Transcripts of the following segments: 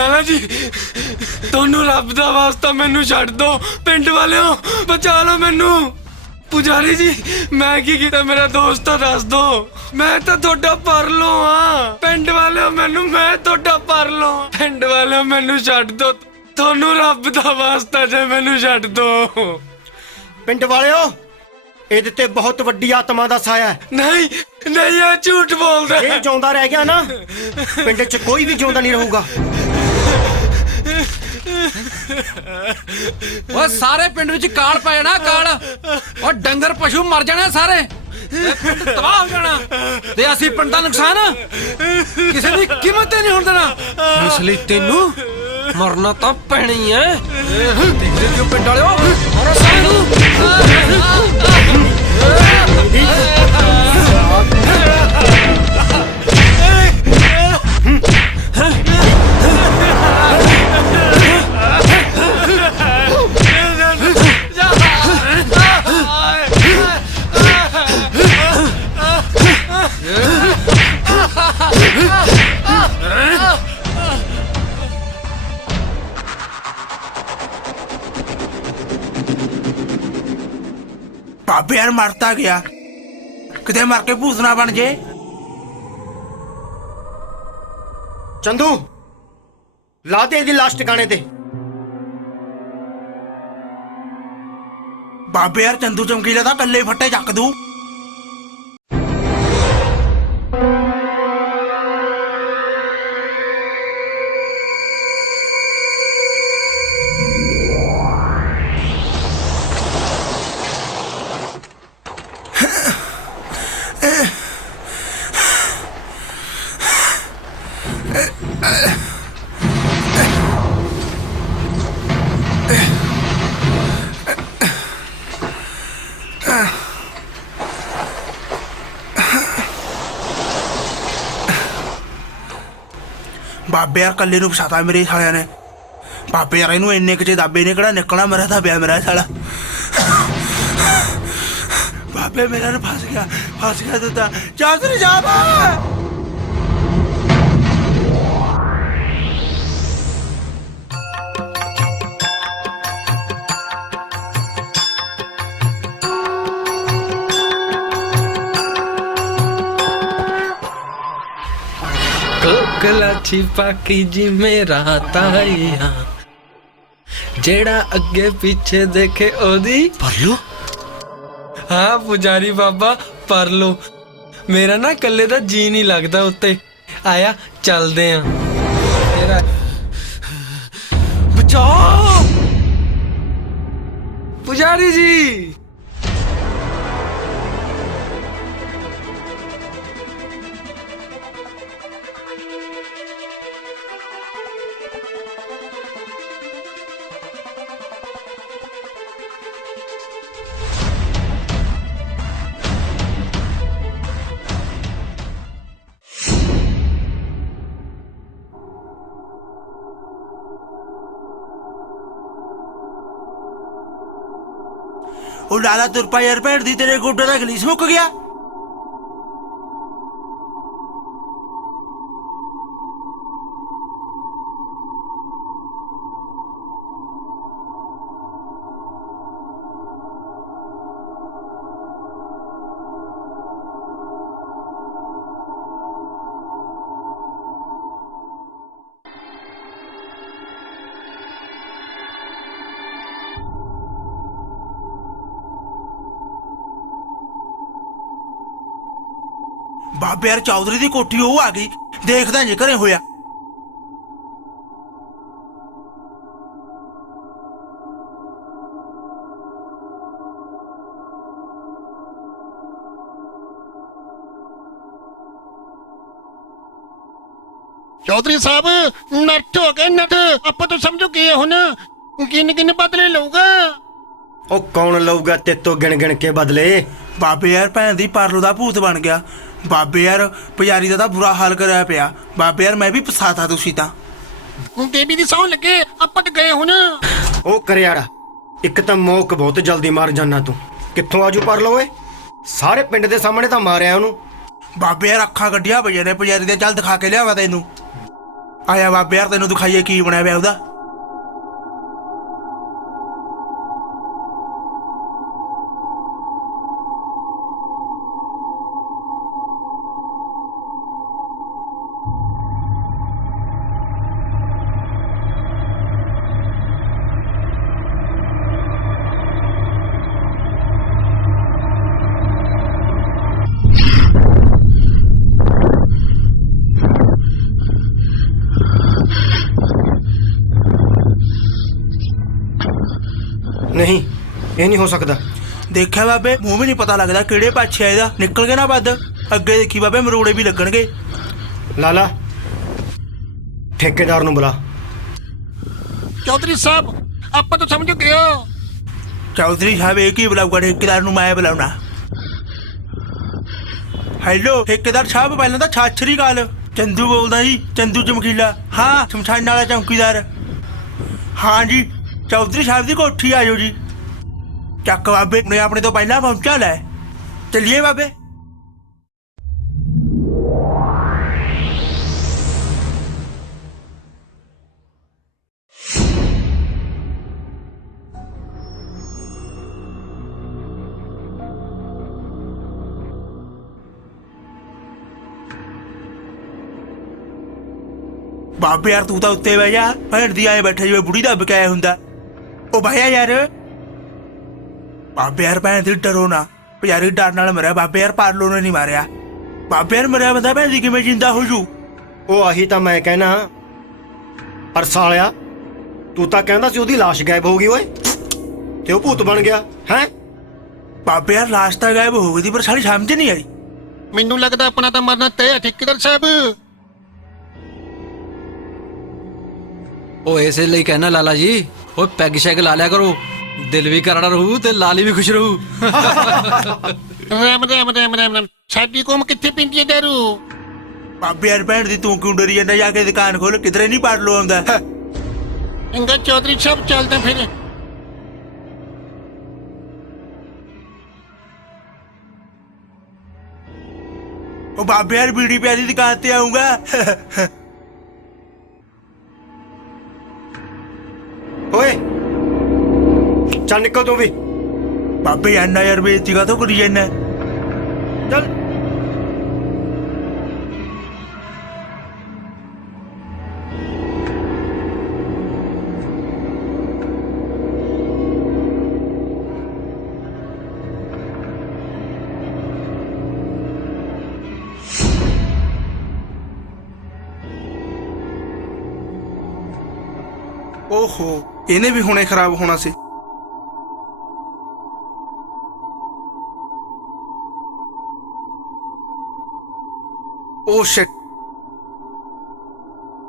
लाला जी ਤੁਹਾਨੂੰ ਰੱਬ ਦਾ ਵਾਸਤਾ ਮੈਨੂੰ ਛੱਡ ਦੋ ਪਿੰਡ ਵਾਲਿਓ ਬਚਾ ਲਓ ਮੈਨੂੰ ਪੁਜਾਰੀ ਜੀ ਮੈਂ ਕੀ ਕੀਤਾ ਮੇਰਾ ਦੋਸਤ ਤਾਂ ਦੱਸ ਦੋ ਮੈਂ ਤਾਂ ਤੁਹਾਡਾ ਪਰਲੋ ਆ ਪਿੰਡ ਵਾਲਿਓ ਮੈਨੂੰ ਮੈਂ ਤੁਹਾਡਾ ਪਰਲੋ ਪਿੰਡ ਵਾਲਿਓ ਮੈਨੂੰ ਛੱਡ ਦੋ ਤੁਹਾਨੂੰ ਰੱਬ ਦਾ ਵਾਸਤਾ ਜੇ ਮੈਨੂੰ ਛੱਡ ਦੋ ਪਿੰਡ ਵਾਲਿਓ ਇਹਦੇ ਤੇ ਬਹੁਤ ਵੱਡੀ ਆਤਮਾ ਦਾ ਸਾਇਆ ਹੈ। ਨਹੀਂ ਨਹੀਂ ਇਹ ਝੂਠ ਬੋਲਦਾ ਇਹ ਜਿਉਂਦਾ ਰਹਿ ਗਿਆ ਨਾ ਪਿੰਡ 'ਚ ਕੋਈ ਵੀ ਜਿਉਂਦਾ ਨਹੀਂ ਰਹੂਗਾ। ਉਹ ਸਾਰੇ ਪਿੰਡ ਵਿੱਚ ਕਾਲ ਪੈ ਜਾਣਾ ਕਾਲ ਉਹ ਡੰਗਰ ਪਸ਼ੂ ਮਰ ਜਾਣੇ ਸਾਰੇ ਪਿੰਡ ਤਬਾਹ ਹੋ ਜਾਣਾ ਤੇ ਅਸੀਂ ਪਿੰਡ ਦਾ ਨੁਕਸਾਨ ਕਿਸੇ ਦੀ ਕੀਮਤ ਨਹੀਂ ਹੋਣ ਦੇਣਾ ਇਸ ਲਈ ਤੈਨੂੰ ਮਰਨਾ ਤਾਂ ਪੈਣੀ ਐ ਦੇਖਦੇ ਕਿਉਂ ਪਿੰਡ ਵਾਲਿਓ ਮਾਰੋ ਸਾਨੂੰ बाबे यार मरता गया किते मर के भूत ना बन जे ਚੰਦੂ ਲਾ ਦੇ ਇਹਦੀ ਲਾਸ਼ ਟਿਕਾਣੇ ਤੇ बाबे यार चंदू चमकीला था कल्ले फट्टे चक दू बाबे यार कल्ले फसाता मेरे सालिया ने बाबे यार इनू इन्ने च दाबे ने कड़ा निकलना मेरा था ब्याह मेरा साला बाबे मेरा फस गया तो चादर जा ਕੋਕਲਾ ਛਿਪਾਕੀ ਜੀ ਮੇਰਾ ਤਾਇਆ ਜਿਹੜਾ ਅੱਗੇ ਪਿੱਛੇ ਦੇਖੇ ਉਹਦੀ ਪਰਲੋ हाँ पुजारी बाबा पर लो मेरा ना कल्ले दा जी नहीं लगता उत्ते आया चलदे आ बचाओ पुजारी जी लाला तुरपा यार भेड़ दी तेरे गोडे का गलीस मुक गया बाबे यार चौधरी की कोठी वो आ गई देखदा जे घरे होया चौधरी साहब नट हो गए नट आप तो समझो कि हुन किन किन बदले लऊगा ਉਹ ਕੌਣ ਲਊਗਾ ਤੇਤੋਂ ਗਿਣ ਗਿਣ ਕੇ ਬਦਲੇ बाबे यार भैन दी परलो दा भूत बन गया बाबे यार पुजारी दा बुरा हाल कराया पिया बाबे यार मैं भी फसाता तुसी तां देवी दी सौं लगे आप तो गए हुन ਉਹ ਕਰਿਆੜਾ ਇੱਕ ਤਾਂ ਮੌਕ ਬਹੁਤ ਜਲਦੀ ਮਾਰ ਜਾਨਾ ਤੂੰ ਕਿੱਥੋਂ ਆਜੂ ਪਰ ਲੋ ਓਏ ਸਾਰੇ ਪਿੰਡ ਦੇ ਸਾਹਮਣੇ ਤਾਂ ਮਾਰਿਆ ਉਹਨੂੰ बाबे यार अखा कड्डिया पईया ने पुजारी दे चल दिखा के लियावा तैनू ਆਇਆ ਬਾਬੇ ਯਾਰ ਤੈਨੂੰ ਦਿਖਾਈਏ ਕੀ ਬਣਿਆ ਪਿਆ ਉਹਦਾ। ਨਹੀਂ, ਇਹ ਨਹੀਂ ਹੋ ਸਕਦਾ। ਦੇਖਿਆ ਬਾਬੇ, ਮੂੰਹ ਵੀ ਨਹੀਂ ਪਤਾ ਲੱਗਦਾ ਕਿਹੜੇ ਪਾਛੇ ਆ ਇਹਦਾ। ਨਿਕਲ ਗਿਆ ਨਾ ਵੱਧ, ਅੱਗੇ ਦੇਖੀ ਬਾਬੇ ਮਰੋੜੇ ਵੀ ਲੱਗਣਗੇ। ਲਾਲਾ, ਠੇਕੇਦਾਰ ਨੂੰ ਬੁਲਾ। ਚੌਧਰੀ ਸਾਹਿਬ ਆਪਾਂ ਤਾਂ ਸਮਝ ਗਏ ਹੋ। ਚੌਧਰੀ ਸਾਹਿਬ ਇਹ ਕੀ ਬੁਲਾਊਗਾ? ਠੇਕੇਦਾਰ ਨੂੰ ਮੈਂ ਬੁਲਾਉਣਾ। ਹੈਲੋ ਠੇਕੇਦਾਰ ਸਾਹਿਬ, ਪਹਿਲਾਂ ਤਾਂ ਸਤਿ ਸ੍ਰੀ ਅਕਾਲ। ਚੰਦੂ ਬੋਲਦਾ ਜੀ, ਚੰਦੂ ਚਮਕੀਲਾ। ਹਾਂ, ਸ਼ਮਸ਼ਾਨ ਵਾਲਾ ਚੌਕੀਦਾਰ। ਹਾਂ ਜੀ, ਚੌਧਰੀ ਸਾਹਿਬ ਦੀ ਕੋਠੀ ਆ ਜਾਓ ਜੀ। ਚੱਕ ਬਾਬੇ, ਉਹਨੇ ਆਪਣੇ ਤੋਂ ਪਹਿਲਾਂ ਪਹੁੰਚਾ ਲੈ। ਚੱਲੀਏ ਬਾਬੇ। ਬਾਬੇ ਯਾਰ ਤੂੰ ਤਾਂ ਉੱਤੇ ਬਹਿ ਜਾ, ਭੈਣ ਦੀ ਆਏ ਬੈਠੇ ਜਿਵੇਂ ਬੁੜੀ ਦੱਬ ਕੇ ਆਇਆ ਹੁੰਦਾ। ਉਹ ਭਾਇਆ ਯਾਰ, ਬਾਬੇ ਯਾਰ ਭੈਣ ਦੀ ਡਰੋ ਨਾ। ਪੁਜਾਰੀ ਡਰ ਨਾਲ ਮਰਿਆ ਬਾਬੇ ਯਾਰ, ਪਾਰਲੋ ਨੇ ਨਹੀਂ ਮਾਰਿਆ। ਬਾਬੇ ਯਾਰ ਮਰਿਆ ਬੰਦਾ ਭੈਣ ਦੀ ਕਿਵੇਂ ਜਿੰਦਾ ਹੋ ਜੂ? ਉਹ ਆਹੀ ਤਾਂ ਮੈਂ ਕਹਿਣਾ। ਪਰ ਸਾਲਿਆ, ਤੂੰ ਤਾਂ ਕਹਿੰਦਾ ਸੀ ਉਹਦੀ ਲਾਸ਼ ਗਾਇਬ ਹੋ ਗਈ ਓਏ, ਤੇ ਉਹ ਭੂਤ ਬਣ ਗਿਆ ਹੈ। ਬਾਬੇ ਯਾਰ ਲਾਸ਼ ਤਾਂ ਗਾਇਬ ਹੋ ਗਈ ਸੀ, ਪਰ ਸਾਡੀ ਸਮਝ ਨਹੀਂ ਆਈ। ਮੈਨੂੰ ਲੱਗਦਾ ਆਪਣਾ ਤਾਂ ਮਰਨਾ ਤੈਅ ਹੈ ਠੇਕੇਦਾਰ ਸਾਹਿਬ। ਉਹ ਇਸੇ ਲਈ ਕਹਿਣਾ ਲਾਲਾ ਜੀ, ਉਹ ਪੈਗ ਸ਼ੈਗ ਲਾ ਲਿਆ ਕਰੋ, ਦਿਲ ਵੀ ਕਰੜਾ ਰਹੂ ਤੇ ਲਾਲੀ ਵੀ ਖੁਸ਼ ਰਹੂ। ਰਾਮ ਰਾਮ ਰਾਮ ਰਾਮ ਰਾਮ। ਸਾਡੀ ਕੌਮ ਕਿੱਥੇ ਪੀਂਦੀ ਹੈ ਦਾਰੂ? ਬਾਬੇ ਯਾਰ ਭੈਣ ਦੀ ਤੂੰ ਕਿਉਂ ਡਰੀ ਜਾਂਦਾ? ਜਾ ਕੇ ਦੁਕਾਨ ਖੋਲ, ਕਿਧਰੇ ਨਹੀਂ ਪਾਰਲੋ ਆਉਂਦਾ। ਚੰਗਾ ਚੌਧਰੀ ਸਾਹਿਬ, ਚੱਲਦੇ ਫਿਰ। ਉਹ ਬਾਬੇ ਯਾਰ ਬੀੜੀ ਪਿਆ ਦੀ ਦੁਕਾਨ ਤੇ ਆਉਂਗਾ। ਓਏ ਚੱਲ ਨਿਕਲ ਤੂੰ ਵੀ। ਬਾਬੇ ਆਨਾ ਯਾਰ ਬੇਇੱਜ਼ਤੀ ਕਾਹਤੋਂ ਕਰੀ ਜਾਂਦਾ? ਚੱਲ। ਓਹੋ, ਇਹਨੇ ਵੀ ਹੁਣੇ ਖਰਾਬ ਹੋਣਾ ਸੀ। Oh shit.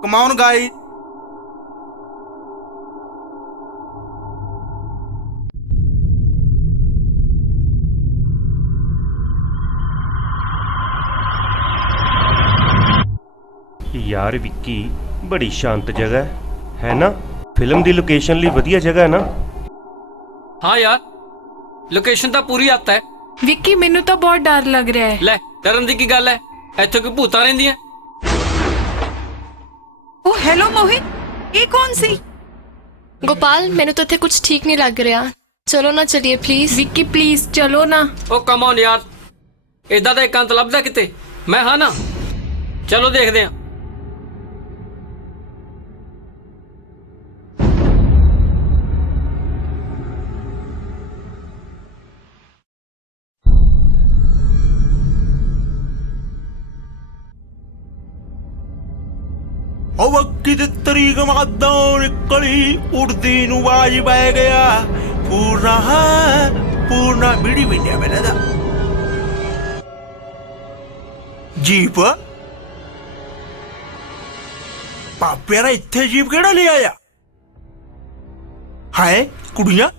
Come on, guys. ਯਾਰ ਵਿੱਕੀ, ਬੜੀ ਸ਼ਾਂਤ ਜਗ੍ਹਾ ਹੈ ਨਾ? ਫਿਲਮ ਦੀ ਲੋਕੇਸ਼ਨ ਲਈ ਵਧੀਆ ਜਗ੍ਹਾ ਹੈ ਨਾ? ਹਾਂ ਯਾਰ, ਲੋਕੇਸ਼ਨ ਤਾਂ ਪੂਰੀ ਆਤਾ ਹੈ। ਵਿੱਕੀ ਮੈਨੂੰ ਤਾਂ ਬਹੁਤ ਡਰ ਲੱਗ ਰਿਹਾ ਹੈ। ਲੈ, ਡਰਨ ਦੀ ਕੀ ਗੱਲ ਹੈ? ਇੱਥੇ ਕੋਈ ਭੂਤਾਂ ਰਹਿੰਦੀਆਂ? ਉਹ ਹੈਲੋ ਮੋਹਿਤ, ਇਹ ਕੌਣ ਸੀ? गोपाल मैंने तो इत्थे कुछ ठीक नहीं लग रहा। चलो ना, चलिए प्लीज। ਵਿੱਕੀ ਪਲੀਜ਼ ਚਲੋ ਨਾ। ਉਹ ਕਮ ਔਨ ਯਾਰ, ਇਦਾਂ ਦਾ ਇਕਾਂਤ ਲੱਭਦਾ ਕਿਤੇ? ਮੈਂ ਹਾਂ ਨਾ, ਚਲੋ ਦੇਖਦੇ ਹਾਂ। ਉਹ ਵਕੀ ਦੀ ਤਰੀਕ ਮਗਦੋਂ ਨਿਕਲੀ, ਉੜਦੀ ਨੂੰ ਬਾਜ ਪੈ ਗਿਆ। ਪੂਰਨਾ ਬੀੜੀ ਪੀਂਦਿਆ ਪਹਿਲਾਂ ਦਾ ਜੀਪ। ਪਾਪੇ ਰਾ ਇੱਥੇ ਜੀਪ ਕਿਹੜਾ ਲੈ ਆਇਆ? ਹਾਏ ਕੁੜੀਆਂ,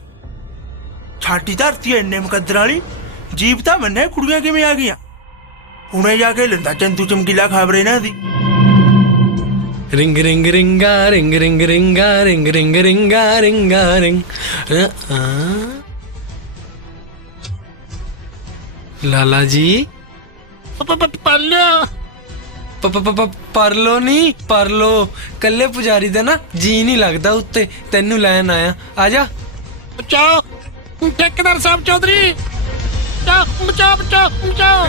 ਛਾਟੀ ਧਰਤੀ ਇੰਨੇ ਮੁਕੱਦਰ ਵਾਲੀ ਜੀਪ ਤਾਂ ਮੰਨੇ, ਕੁੜੀਆਂ ਕਿਵੇਂ ਆ ਗਈਆਂ? ਹੁਣੇ ਜਾ ਕੇ ਲੈਂਦਾ ਚੰਦੂ ਚਮਕੀਲਾ ਖਬਰ ਇਹਨਾਂ ਦੀ। ਰਿੰਗ ਰਿੰਗ ਰਿੰਗਾ ਰਿੰਗ ਰਿੰਗ ਰਿੰਗਾ ਰਿੰਗ ਰਿੰਗ ਰਿੰਗਾ ਰਿੰਗਾ ਰਿੰਗ। ਲਾਲਾ ਜੀ, ਪਾਲਿਆ ਪਰਲੋ ਨਹੀਂ ਪਰਲੋ ਕੱਲੇ ਪੁਜਾਰੀ ਦਾ ਨਾ ਜੀ ਨਹੀਂ ਲੱਗਦਾ ਉੱਤੇ ਤੈਨੂੰ ਲੈਣ ਆਇਆ ਆ ਜਾ ਬਚਾਓ ਠੇਕੇਦਾਰ ਸਾਹਿਬ ਚੌਧਰੀ ਬਚਾਓ ਬਚਾਓ ਬਚਾਓ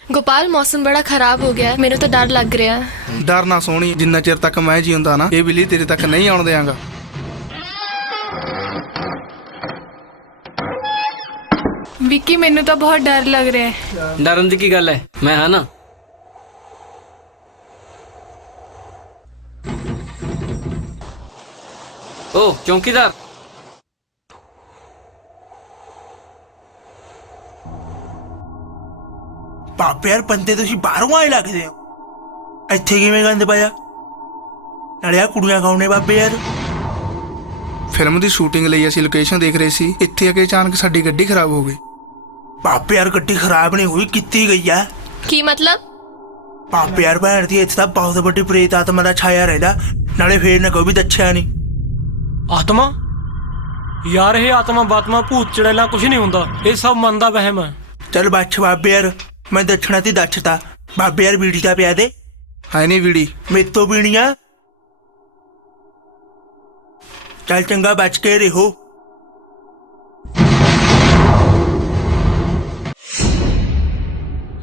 गोपाल मौसम बड़ा खराब हो गया है मेनू तो डर लग रहा है ਡਰ ਨਾ ਸੋਹਣੀ ਜਿੰਨਾ ਚਿਰ ਤੱਕ ਮੈਂ ਜਿਉਂਦਾ ਨਾ ਇਹ ਬਿੱਲੀ ਤੇਰੇ ਤੱਕ ਨਹੀਂ ਆਉਣ ਦਿਆਂਗਾ विक्की मेनू तो बहुत डर लग रहा है ਡਰਨ ਦੀ ਕੀ ਗੱਲ ਹੈ ਮੈਂ ਹਾਂ ਨਾ ਓ ਚੌਂਕੀਦਾਰ ਬਾਬੇ ਯਾਰ ਬੰਦੇ ਤੁਸੀਂ ਬਾਹਰੋਂ ਆਏ ਲੱਗਦੇ ਹੋ ਇੱਥੇ ਕਿਵੇਂ ਗੰਦ ਪਾਇਆ ਨਾਲੇ ਆ ਕੁੜੀਆਂ ਗਾਉਣੇ ਬਾਬੇ ਯਾਰ ਫਿਲਮ ਦੀ ਸ਼ੂਟਿੰਗ ਲਈ ਅਸੀਂ ਲੋਕੇਸ਼ਨ ਦੇਖ ਰਹੇ ਸੀ ਇੱਥੇ ਆ ਕੇ ਅਚਾਨਕ ਸਾਡੀ ਗੱਡੀ ਖਰਾਬ ਹੋ ਗਈ ਬਾਬੇ ਯਾਰ ਗੱਡੀ ਖਰਾਬ ਨਹੀਂ ਹੋਈ ਕੀਤੀ ਗਈ ਆ की मतलब ਬਾਬੇ ਯਾਰ ਭੈਣ ਦੀ ਇੱਥੇ ਤਾਂ ਬਹੁਤ ਵੱਡੀ ਪ੍ਰੇਤ ਆਤਮਾ ਦਾ ਛਾਇਆ ਰਹਿੰਦਾ ਨਾਲੇ ਫੇਰ ਨਾ ਕੋਈ ਵੀ ਦੱਸਿਆ ਨਹੀਂ ਆਤਮਾ ਯਾਰ ਇਹ ਆਤਮਾ ਬਾਤਮਾ ਭੂਤ ਚੜੇਲਾ ਕੁਝ ਨਹੀਂ ਹੁੰਦਾ ਇਹ ਸਭ ਮਨ ਦਾ ਵਹਿਮ ਹੈ ਚੱਲ ਬੱਛ ਬਾਬੇ ਯਾਰ ਮੈਂ ਦੱਛਣਾ ਤੇ ਦੱਛਤਾ ਬਾਬੇ ਯਾਰ ਬੀੜੀ ਦਾ ਪਿਆ ਦੇ ਹੈ ਨਹੀਂ ਵੀੜੀ ਮੇਰੇ ਤੋਂ ਪੀਣੀਆਂ ਚੱਲ ਚੰਗਾ ਬਚ ਕੇ ਰਹੋ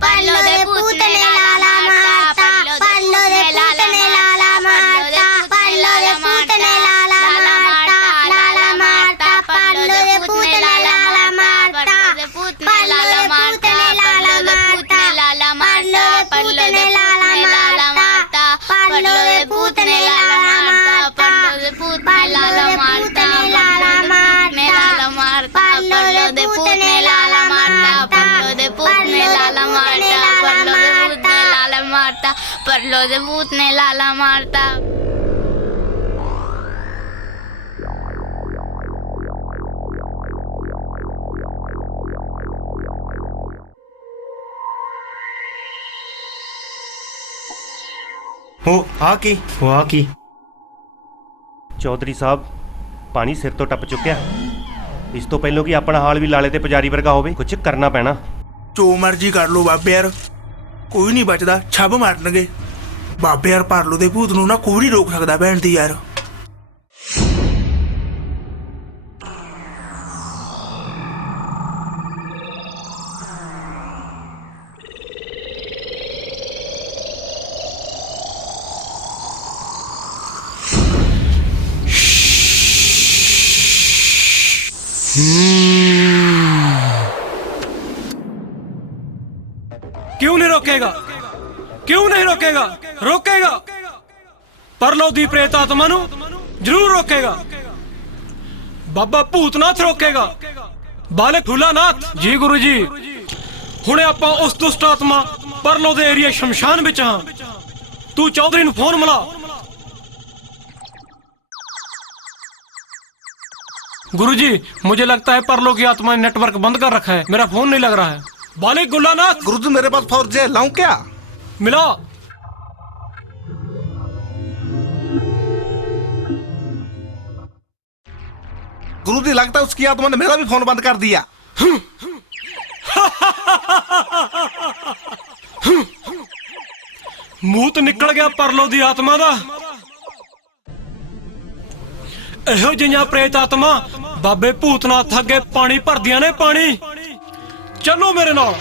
पल्लो दे पूत ने लाला मारता पल्लो दे पूत ने लाला मारता पल्लो दे पूत ने लाला मारता लाला मारता पल्लो दे पूत ने लाला मारता पल्लो दे पूत ने लाला मारता पल्लो दे पूत ने लाला मारता पल्लो दे पूत ने लाला मारता पल्लो दे पूत ने लाला मारता पल्लो दे पूत ने लाला मारता पल्लो दे पूत ने लाला मारता पल्लो दे पूत ने लाला मारता ਹੋ ਆ ਕੀ ਚੌਧਰੀ ਸਾਹਿਬ ਪਾਣੀ ਸਿਰ ਤੋਂ ਟੱਪ ਚੁੱਕਿਆ ਇਸ ਤੋਂ ਪਹਿਲਾਂ ਕਿ ਆਪਣਾ ਹਾਲ ਵੀ ਲਾਲੇ ਤੇ ਪੁਜਾਰੀ ਵਰਗਾ ਹੋਵੇ ਕੁਝ ਕਰਨਾ ਪੈਣਾ ਜੋ ਮਰਜੀ ਕਰ ਲੋ ਬਾਬੇ ਯਾਰ ਕੋਈ ਨਹੀਂ ਬਚਦਾ ਛੱਬ ਮਾਰਨਗੇ ਬਾਬੇ ਯਾਰ ਪਰਲੋ ਦੇ ਭੂਤ ਨੂੰ ਨਾ ਕੋਈ ਨਹੀਂ ਰੋਕ ਸਕਦਾ ਭੈਣ ਦੀ ਯਾਰ क्यों नहीं रोकेगा क्यों नहीं रोकेगा रोकेगा परलो दी प्रेत आत्मा नु जरूर रोकेगा बाबा भूतनाथ रोकेगा बालक फूलानाथ जी गुरु जी हुणे आपां उस दुष्ट आत्मा परलो दे एरिया शमशान विच हां तू चौधरी नु फोन मिला गुरु जी मुझे लगता है परलो की आत्मा ने नेटवर्क बंद कर रखा है मेरा फोन नहीं लग रहा है बालिक गुल्लानाथ गुरु जी मेरे पास 4G है लाऊं क्या मिला गुरु जी लगता है उसकी आत्मा ने मेरा भी फोन बंद कर दिया मूत निकल गया परलो दी आत्मा दा ਇਹੋ ਜਿਹੀਆਂ ਪ੍ਰੇਤ ਆਤਮਾ ਬਾਬੇ ਭੂਤਨਾਥ ਅੱਗੇ ਪਾਣੀ ਭਰਦੀਆਂ ਨੇ ਪਾਣੀ ਚਲੋ ਮੇਰੇ ਨਾਲ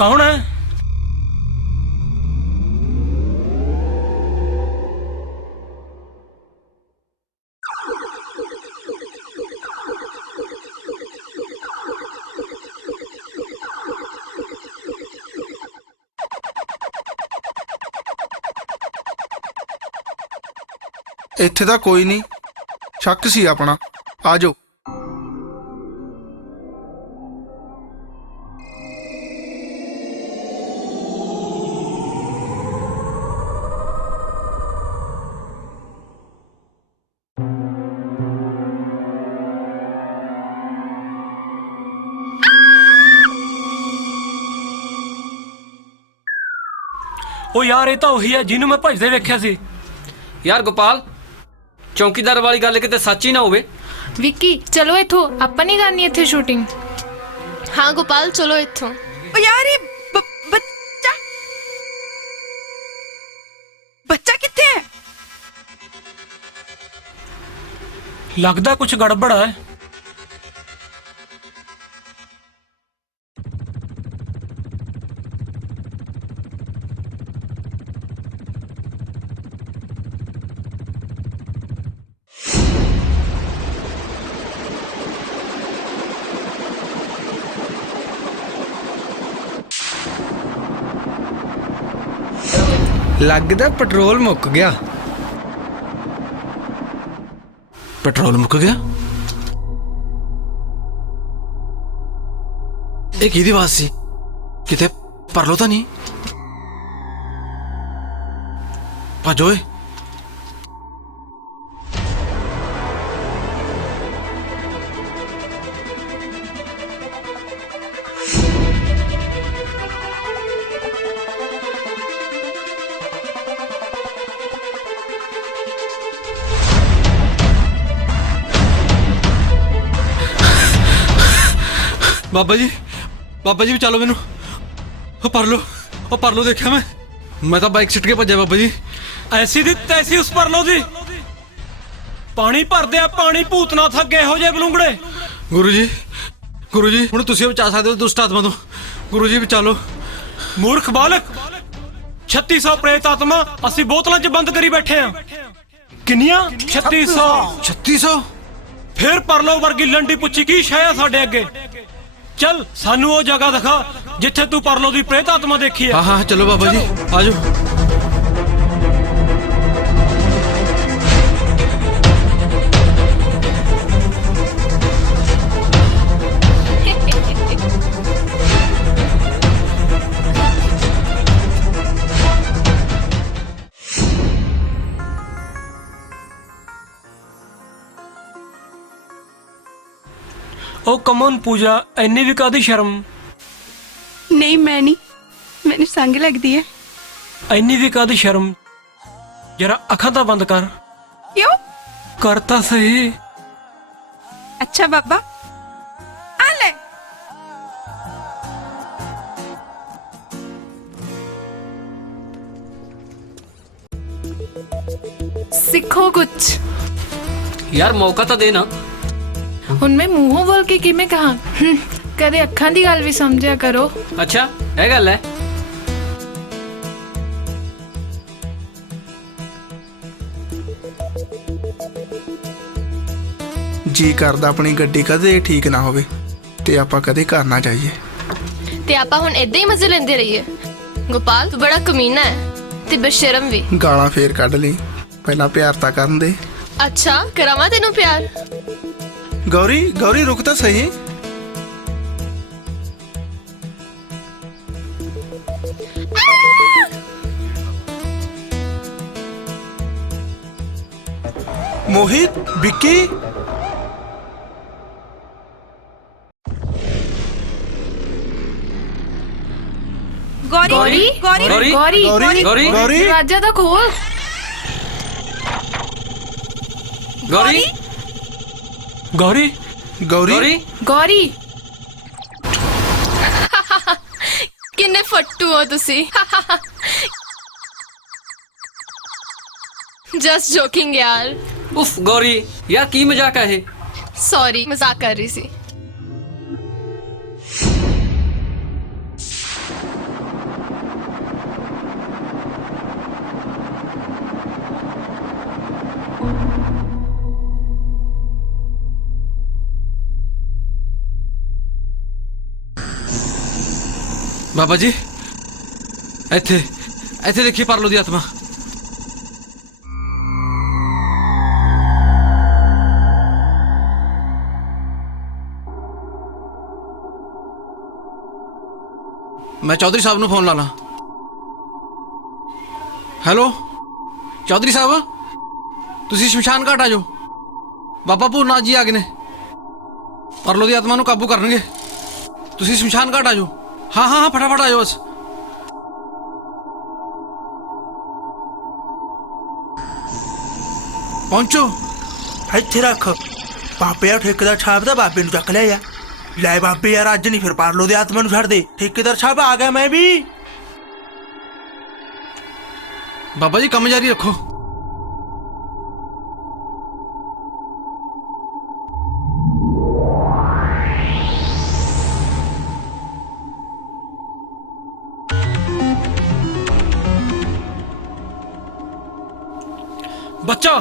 कौन है? ਇੱਥੇ ਤਾਂ ਕੋਈ ਨਹੀਂ, ਸ਼ੱਕ ਸੀ ਆਪਣਾ। ਆ ਜਾਓ। ਉਹ ਯਾਰ ਇਹ ਤਾਂ ਉਹੀ ਹੈ ਜਿਹਨੂੰ ਮੈਂ ਭੱਜਦੇ ਵੇਖਿਆ ਸੀ। ਯਾਰ ਗੋਪਾਲ, ਚੌਂਕੀਦਾਰ ਵਾਲੀ ਗੱਲ ਕਿਤੇ ਸੱਚ ਹੀ ਨਾ ਹੋਵੇ। ਵਿੱਕੀ ਚਲੋ ਇੱਥੋਂ, ਆਪਾਂ ਨਹੀਂ ਕਰਨੀ ਇੱਥੇ ਸ਼ੂਟਿੰਗ। ਹਾਂ ਗੋਪਾਲ ਚਲੋ ਇੱਥੋਂ। ओ यार ये बच्चा बच्चा कितने है? लगता कुछ गड़बड़ है। ਲੱਗਦਾ ਪੈਟਰੋਲ ਮੁੱਕ ਗਿਆ। ਪੈਟਰੋਲ ਮੁੱਕ ਗਿਆ? ਇਹ ਕਿਹਦੀ ਆਵਾਜ਼ ਸੀ? ਕਿਤੇ ਪਰਲੋ ਤਾਂ ਨਹੀਂ? ਭੱਜ ਓਏ। बाबा जी बचालो मैनू। पर लो देखा मैं तो बाइक सिट के भजा बाबा जी। ऐसी दी तैसी उस पर लो दी। पानी भर दिया पानी, भूतना थके हो जाए बलूंगड़े। गुरु जी हुण तुसीं बचा सकदे हो दुष्ट आत्मा तो। गुरु जी बचा लो। मूर्ख बालक, 3600 प्रेत आत्मा असी बोतलों च बंद करी बैठे हैं। किन्नियां? 3600। फिर परलो वर्गी लंडी पुच्छी की शय साडे अगे। चल सानू वो जगह दिखा जिथे तू परलो दी प्रेत आत्मा देखी है। हाँ चलो बाबा जी आ जाओ। ओ कमन पूजा, इन्नी भी कादी शर्म? नहीं मैं नहीं, मैंने संग लगती है। इन्नी भी कादी शर्म? जरा अखा तो बंद कर। क्यों? करता सही। अच्छा बाबा आ ले। ਸਿੱਖੋ ਕੁਛ। यार मौका तो देना। ਹੁਣ ਮੈਂ ਮੂੰਹੋਂ ਬੋਲ ਕੇ ਕਿਵੇਂ ਕਹਾਂ? ਕਦੇ ਅੱਖਾਂ ਦੀ ਗੱਲ ਵੀ ਸਮਝਿਆ ਕਰੋ। अच्छा ਇਹ ਗੱਲ ਹੈ। ਜੀ ਕਰਦਾ ਆਪਣੀ ਗੱਡੀ ਕਦੇ ਠੀਕ ਨਾ ਹੋਵੇ ਤੇ ਆਪਾਂ ਕਦੇ ਘਰ ਨਾ ਜਾਈਏ। ਤੇ ਆਪਾਂ ਹੁਣ ਏਦਾਂ ਹੀ ਮਜ਼ੇ ਲੈਂਦੇ ਰਹੀਏ। ਗੋਪਾਲ ਤੂੰ ਬੜਾ ਕਮੀਨਾ ਹੈ ਤੇ ਬੇਸ਼ਰਮ ਵੀ। ਗਾਲਾਂ ਫੇਰ ਕੱਢ ਲਈ, ਪਹਿਲਾਂ ਪਿਆਰ ਤਾਂ ਕਰਨ ਦੇ। ਅੱਛਾ ਕਰਾਵਾਂ ਤੈਨੂੰ ਪਿਆਰ? गौरी रुक तो सही। मोहित, विक्की, गौरी गौरी गौरी ਗੌਰੀ गौरी गौरी ਦਰਵਾਜ਼ਾ ਤਾਂ ਖੋਲ। गौरी गौरी गौरी ਗੌਰੀ ਕਿੰਨੇ ਫੱਟੂ ਹੋ ਤੁਸੀਂ। ਜਸਟ ਜੋਕਿੰਗ यार। उफ गौरी यार की मजाक है। सॉरी मजाक कर रही सी। ਬਾਬਾ ਜੀ ਇੱਥੇ ਇੱਥੇ ਦੇਖੀ ਪਰਲੋ ਦੀ ਆਤਮਾ। ਮੈਂ ਚੌਧਰੀ ਸਾਹਿਬ ਨੂੰ ਫੋਨ ਲਾਣਾ। ਹੈਲੋ ਚੌਧਰੀ ਸਾਹਿਬ, ਤੁਸੀਂ ਸ਼ਮਸ਼ਾਨ ਘਾਟ ਆ ਜਾਓ। ਬਾਬਾ ਭੂਤਨਾਥ ਜੀ ਆ ਗਏ ਨੇ, ਪਰਲੋ ਦੀ ਆਤਮਾ ਨੂੰ ਕਾਬੂ ਕਰਨਗੇ। ਤੁਸੀਂ ਸ਼ਮਸ਼ਾਨ ਘਾਟ ਆ ਜਾਓ। हाँ हाँ हाँ फटाफट आ जाओ बस। ਪਹੁੰਚੋ ਇੱਥੇ ਰੱਖ। ਬਾਬੇ ਆ ਠੇਕੇਦਾਰ ਸਾਹਿਬ ਦਾ ਬਾਬੇ ਨੂੰ ਚੱਕ ਲਿਆ ਲੈ ਬਾਬੇ ਯਾਰ ਅੱਜ ਨਹੀਂ ਫਿਰ ਪਰਲੋ ਦੇ ਆਤਮਾ ਨੂੰ ਛੱਡ ਦੇ। ਠੇਕੇਦਾਰ ਸਾਹਿਬ ਆ ਗਿਆ ਮੈਂ ਵੀ। बाबा जी काम जारी रखो। बच्चा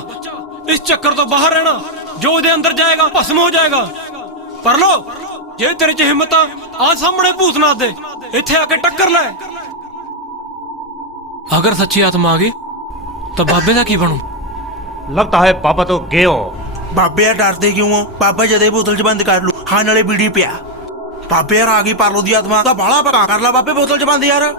इस चक्कर तो बाहर रहना, जो इहदे अंदर जाएगा भस्म हो जाएगा। पर लो जे तेरे च हिम्मत आ सामने भूतनाथ दे इत्थे आके टक्कर ले। अगर सच्ची आत्मा आ गई तो बाबे का की बनू? लगता है पापा तो गए हो। ਬਾਬੇ ਯਾਰ ਡਰਦੇ ਕਿਉਂ ਹੋ? ਬਾਬਾ ਜਦੇ ਬੋਤਲ 'ਚ ਬੰਦ ਕਰ ਲੂ। ਹਾਂ ਨਾਲੇ ਬੀੜੀ ਪਿਆ। ਬਾਬੇ ਯਾਰ ਆ ਗਈ ਪਰਲੋ ਦੀ ਆਤਮਾ ਤਾਂ ਬਾਹਲਾ ਪਕਾ ਕਰ ਲਾ ਬਾਬੇ ਬੋਤਲ 'ਚ ਬੰਦ ਯਾਰ।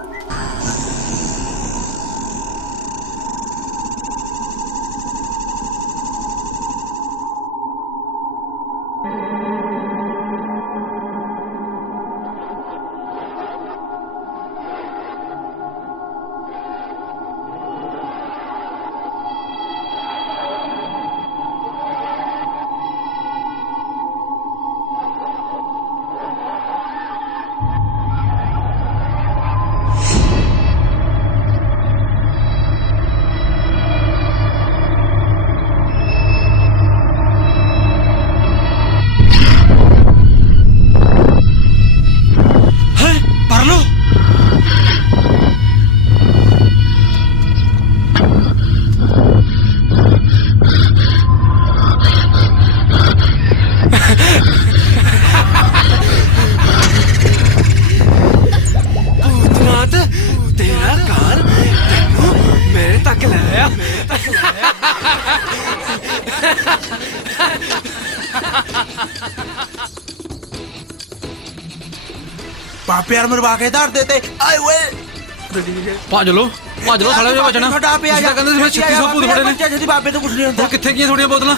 ਬਾਬੇ ਯਾਰ ਮਰਵਾ ਕੇ ਧਰ ਦੇ ਤੇ ਆਏ ਓਏ ਭੱਜ ਲੋ ਸਾਲੇ ਜੋ ਬਚਣਾ। ਤੁਹਾਡਾ ਪਿਆ ਤੁਸੀਂ ਤਾਂ ਕਹਿੰਦੇ ਸੀ ਮੈਂ 3600 ਭੂਤ ਫੜੇ ਨੇ। ਜਦੀ ਬਾਬੇ ਤੋਂ ਕੁਝ ਨਹੀਂ ਹੁੰਦਾ। ਹੁਣ ਕਿੱਥੇ ਗਈਆਂ ਤੁਹਾਡੀਆਂ ਬੋਤਲਾਂ?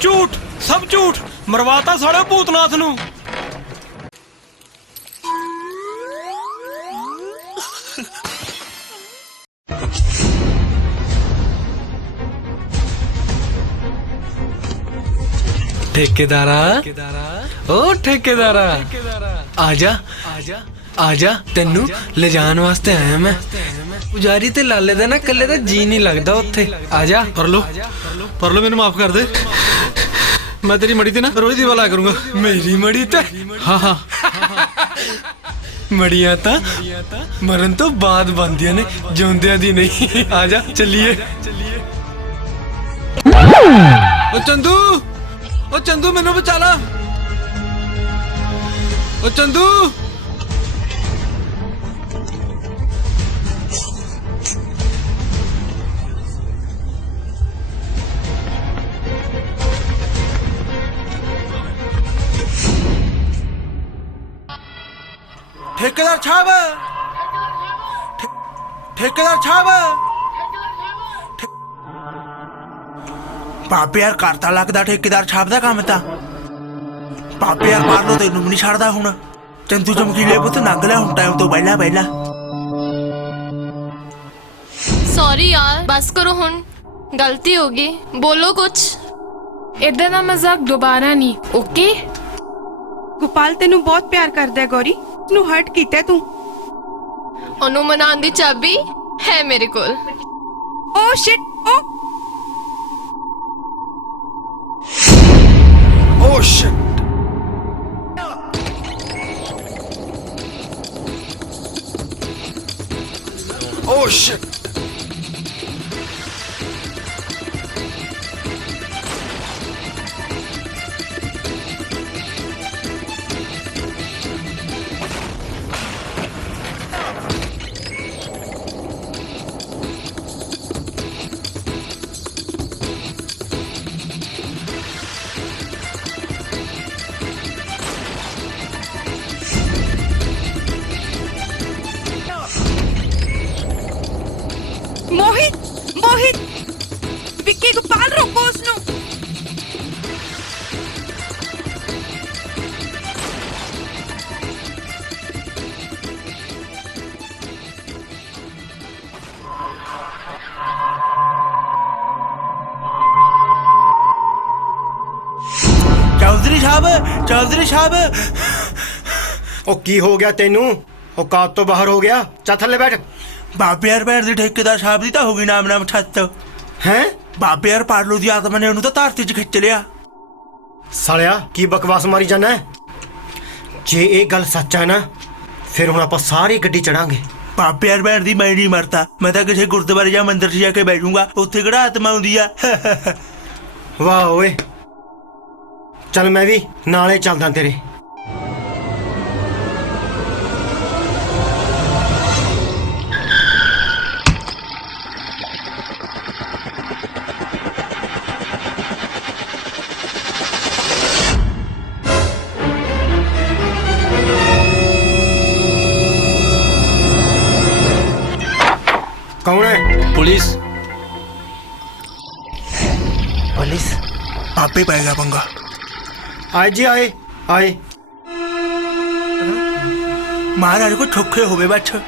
ਝੂਠ, ਸਭ ਝੂਠ। ਮਰਵਾਤਾ ਸਾਲੇ ਭੂਤਨਾਥ ਨੂੰ। ठेकेदारा ओ ठेकेदारा आजा आजा आजा तेनू ले जान वास्ते आया मैं। पुजारी ते लाले दा ना कल्ले दा जी नहीं लगदा उत्थे। आजा परलो मैनू माफ कर दे। मैं तेरी मड़ी ते ना रोज दीवा लाया करूंगा। मेरी मड़ी ते हाँ हाँ मड़ियां ता मरन तो बाद बनदियां ने, जिउंदियां दी नहीं। आजा चलिए। ओ चंदू मैनू बचा ला। ओ चंदू ਠੇਕੇਦਾਰ ਸਾਹਿਬ ਠੇਕੇਦਾਰ ਸਾਹਿਬ ਬਾਬੇ ਯਾਰ ਕਰਤਾ ਲੱਗਦਾ ਠੇਕੇਦਾਰ ਸਾਹਿਬ ਦਾ ਕੰਮ ਤਾਂ। ਬਾਬੇ ਯਾਰ ਮਾਰ ਲੋ ਤੈਨੂੰ ਨਹੀਂ ਛੱਡਦਾ ਹੁਣ। ਚੰਦੂ ਚਮਕੀਲੇ ਪੁੱਤ ਨੰਗ ਲਿਆ ਹੁਣ ਟਾਈਮ ਤੋਂ ਪਹਿਲਾਂ ਪਹਿਲਾਂ। सॉरी यार, बस करो हुन, गलती होगी, बोलो कुछ। इधर का मजाक दोबारा नहीं, ओके? ਗੋਪਾਲ ਤੈਨੂੰ ਬਹੁਤ ਪਿਆਰ ਕਰਦਾ ਹੈ ਗੌਰੀ, ਨੂੰ ਹਰਟ ਕੀਤਾ ਤੂੰ। ਉਹਨੂੰ ਮਨਾਉਣ ਦੀ ਚਾਬੀ ਹੈ ਮੇਰੇ ਕੋਲ। Oh shit, oh shit. Oh shit. Gopal रोको उसनु। चौधरी साहब ਉਹ ਕੀ ਹੋ ਗਿਆ ਤੈਨੂੰ? ਔਕਾਤ ਤੋਂ ਬਾਹਰ ਹੋ ਗਿਆ? ਚੱਲ ਥੱਲੇ ਬੈਠ। ਬਾਬੇ ਯਾਰ ਭੈਣ ਦੀ ਠੇਕੇਦਾਰ ਸਾਹਿਬ ਦੀ ਤਾਂ ਹੋ ਗਈ ਨਾਮ ਛੱਤ। ਹੈਂ? ਬਾਬੇ ਯਾਰ ਪਾਰਲੋ ਦੀ ਆਤਮਾ ਨੇ ਉਹਨੂੰ ਤਾਂ ਧਰਤੀ 'ਚ ਖਿੱਚ ਲਿਆ। ਸਾਲਿਆ ਕੀ ਬਕਵਾਸ ਮਾਰੀ ਜਾਂਦਾ ਹੈ? ਜੇ ਇਹ ਗੱਲ ਸੱਚ ਹੈ ਨਾ ਫਿਰ ਹੁਣ ਆਪਾਂ ਸਾਰੀ ਗੱਡੀ ਚੜਾਂਗੇ। ਬਾਬੇ ਯਾਰ ਭੈਣ ਦੀ ਮੈਂ ਨਹੀਂ ਮਰਦਾ, ਮੈਂ ਤਾਂ ਕਿਸੇ ਗੁਰਦੁਆਰੇ ਜਾਂ ਮੰਦਿਰ 'ਚ ਜਾ ਕੇ ਬੈਠੂੰਗਾ, ਉੱਥੇ ਕਿਹੜਾ ਆਤਮਾ ਆਉਂਦੀ ਆ। ਵਾਹ ਓਏ, ਚੱਲ ਮੈਂ ਵੀ ਨਾਲੇ ਚੱਲਦਾ ਤੇਰੇ। कौन है? पुलिस। पुलिस? आपे पाएगा पंगा। आए जी आए आए। महाराज को ठोके हो गए बच्चे।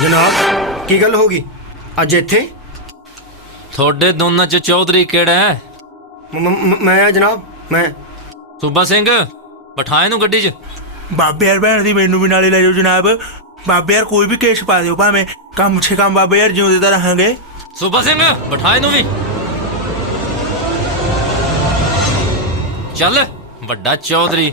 जनाब की गल होगी अज इत्थे? थोड़े दोनों च चौधरी केड़ा है? मैं जनाब मैं। सूबा सिंह बिठाए नू गड्डी च। बाबे यार भैन दी मैनू भी नाले ले जाओ जनाब। बाबे यार कोई भी केस पा दो भावें, कम से कम बाबे यार जिउंदे तां रहांगे। सूबा सिंह बिठाए नू भी। चल बड़ा चौधरी।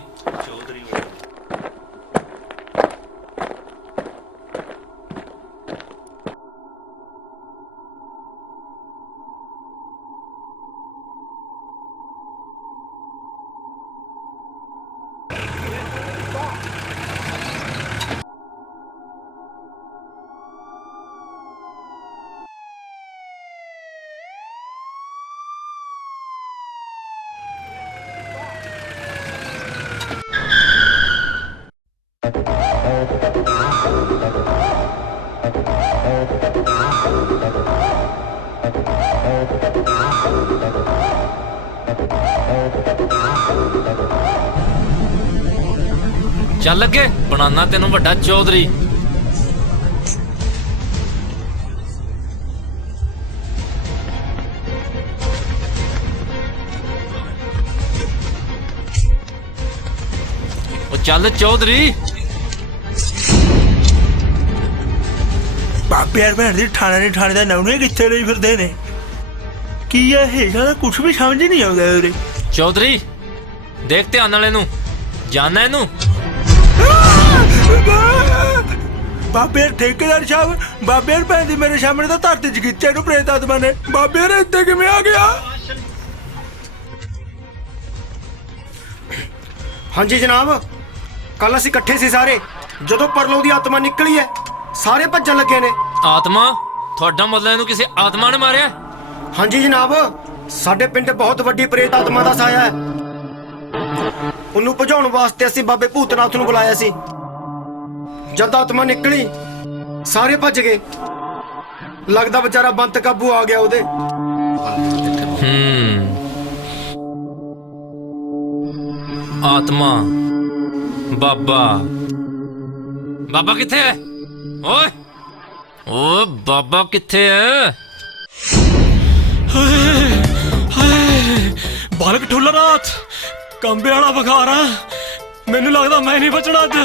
चल लगे बनाना तेनू बड़ा चौधरी। चल चौधरी। बाबे यार भैन दी ठाणे नहीं ठाणे दा नाम नहीं कित्थे नहीं फिरदे ने। की है सारा कुछ भी समझ नहीं आउंदा उरे। चौधरी देख ध्यान नाल इनू जाना इनू। बाबे यार ठेकेदार साहब, बाबे यार भैन दी मेरे सामने तो धरती च खिच्चे इनू प्रेत आत्मा ने। बाबे यार इत्थे किवें आ गया? हाँ जी जनाब, कल असीं इकट्ठे सी सारे, जदों परलों दी आत्मा निकली है सारे भज्जन लगे ने। आत्मा? थोड़ा मतलब इनू किसी आत्मा ने मारिया? हाँ जी जनाब, साडे पिंड बहुत वड्डी प्रेत आत्मा दा साया है। उन्नू भजाउण वास्ते असीं बाबे भूतनाथ नूं बुलाया सी। जद आत्मा निकली सारे भज गए। लगदा बेचारा बंत काबू आ गया ओदे। आत्मा बाबा बाबा किथे है? ओए ओ बाबा किथे है? बालक ठुल्लनाथ कंबे वाला बुखार आ। मैनू लगदा मैं नहीं बचना अज।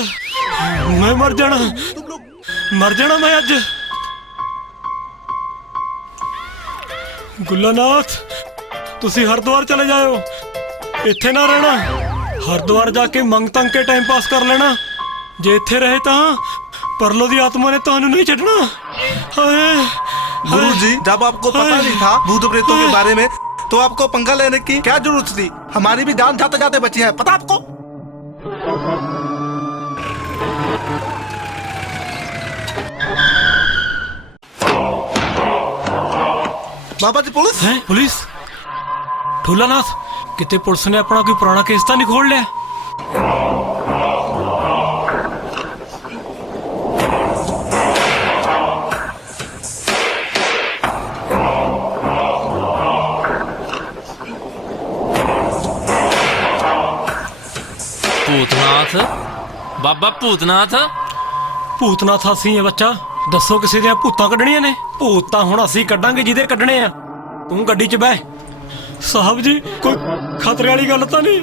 मैं मर जाना मैं अज। गुल्लानाथ तुसी हरिद्वार चले जाओ, इत्थे ना रहना। हरिद्वार जाके मंग तंग के टाइम पास कर लेना। जे इत्थे रहे तां परलो दी आत्मा ने तुहानू नहीं छड्डना। गुरु जी, जब आपको पता नहीं था भूत प्रेतों के बारे में तो आपको पंगा लेने की क्या जरूरत थी? हमारी भी जान जाते जाते बची है, पता आपको? बाबा जी पुलिस? पुलिस? ठुल्लानाथ ਕਿਤੇ ਪੁਲਿਸ ਨੇ ਆਪਣਾ ਕੋਈ ਪੁਰਾਣਾ ਕੇਸ ਤਾਂ ਨਹੀਂ ਖੋਲ ਲਿਆ? ਭੂਤਨਾਥ ਬਾਬਾ ਭੂਤਨਾਥ। ਭੂਤਨਾਥ ਅਸੀਂ ਹੈ ਬੱਚਾ। ਦੱਸੋ ਕਿਸੇ ਦੀਆਂ ਭੂਤਾਂ ਕੱਢਣੀਆਂ ਨੇ? ਭੂਤ ਤਾਂ ਹੁਣ ਅਸੀਂ ਕੱਢਾਂਗੇ ਜਿਹਦੇ ਕੱਢਣੇ ਆ। ਤੂੰ ਗੱਡੀ 'ਚ ਬਹਿ। ਸਾਹਿਬ ਜੀ ਕੋਈ ਖਤਰੇ ਵਾਲੀ ਗੱਲ ਤਾਂ ਨਹੀਂ?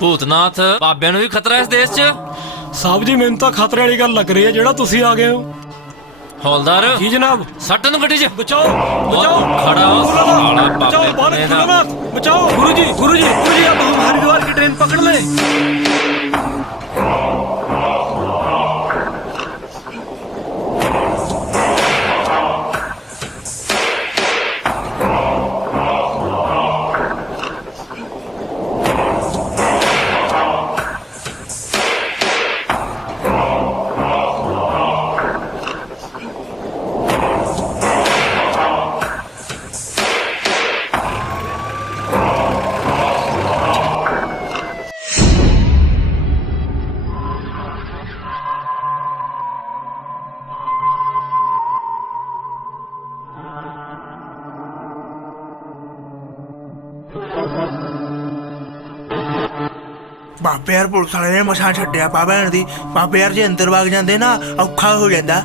ਭੂਤਨਾਥ ਬਾਬਿਆਂ ਨੂੰ ਵੀ ਖਤਰਾ ਇਸ ਦੇਸ਼ 'ਚ? ਸਾਹਿਬ ਜੀ ਮੈਨੂੰ ਤਾਂ ਖਤਰੇ ਵਾਲੀ ਗੱਲ ਲੱਗ ਰਹੀ ਹੈ ਜਿਹੜਾ ਤੁਸੀਂ ਆ ਗਏ ਹੋ। ਹੌਲਦਾਰ ਜੀ ਜਨਾਬ। ਸੱਟ ਨੂੰ ਗੱਡੀ 'ਚ ਬਚਾਓ ਬਚਾਓ। खड़ा हो साला बचाओ बाबे बालक पुणे दा। भोलानाथ, बचाओ। गुरुजी गुरुजी गुरुजी अब हम हरिद्वार की ट्रेन पकड़ ले। ਬਾਬੇ ਯਾਰ ਪੁਲਿਸ ਵਾਲੇ ਨੇ ਮਸਾਂ ਛੱਡਿਆ ਪਾ ਭੈਣ ਦੀ। ਬਾਬੇ ਯਾਰ ਜੇ ਅੰਦਰ ਵਗ ਜਾਂਦੇ ਨਾ ਔਖਾ ਹੋ ਜਾਂਦਾ।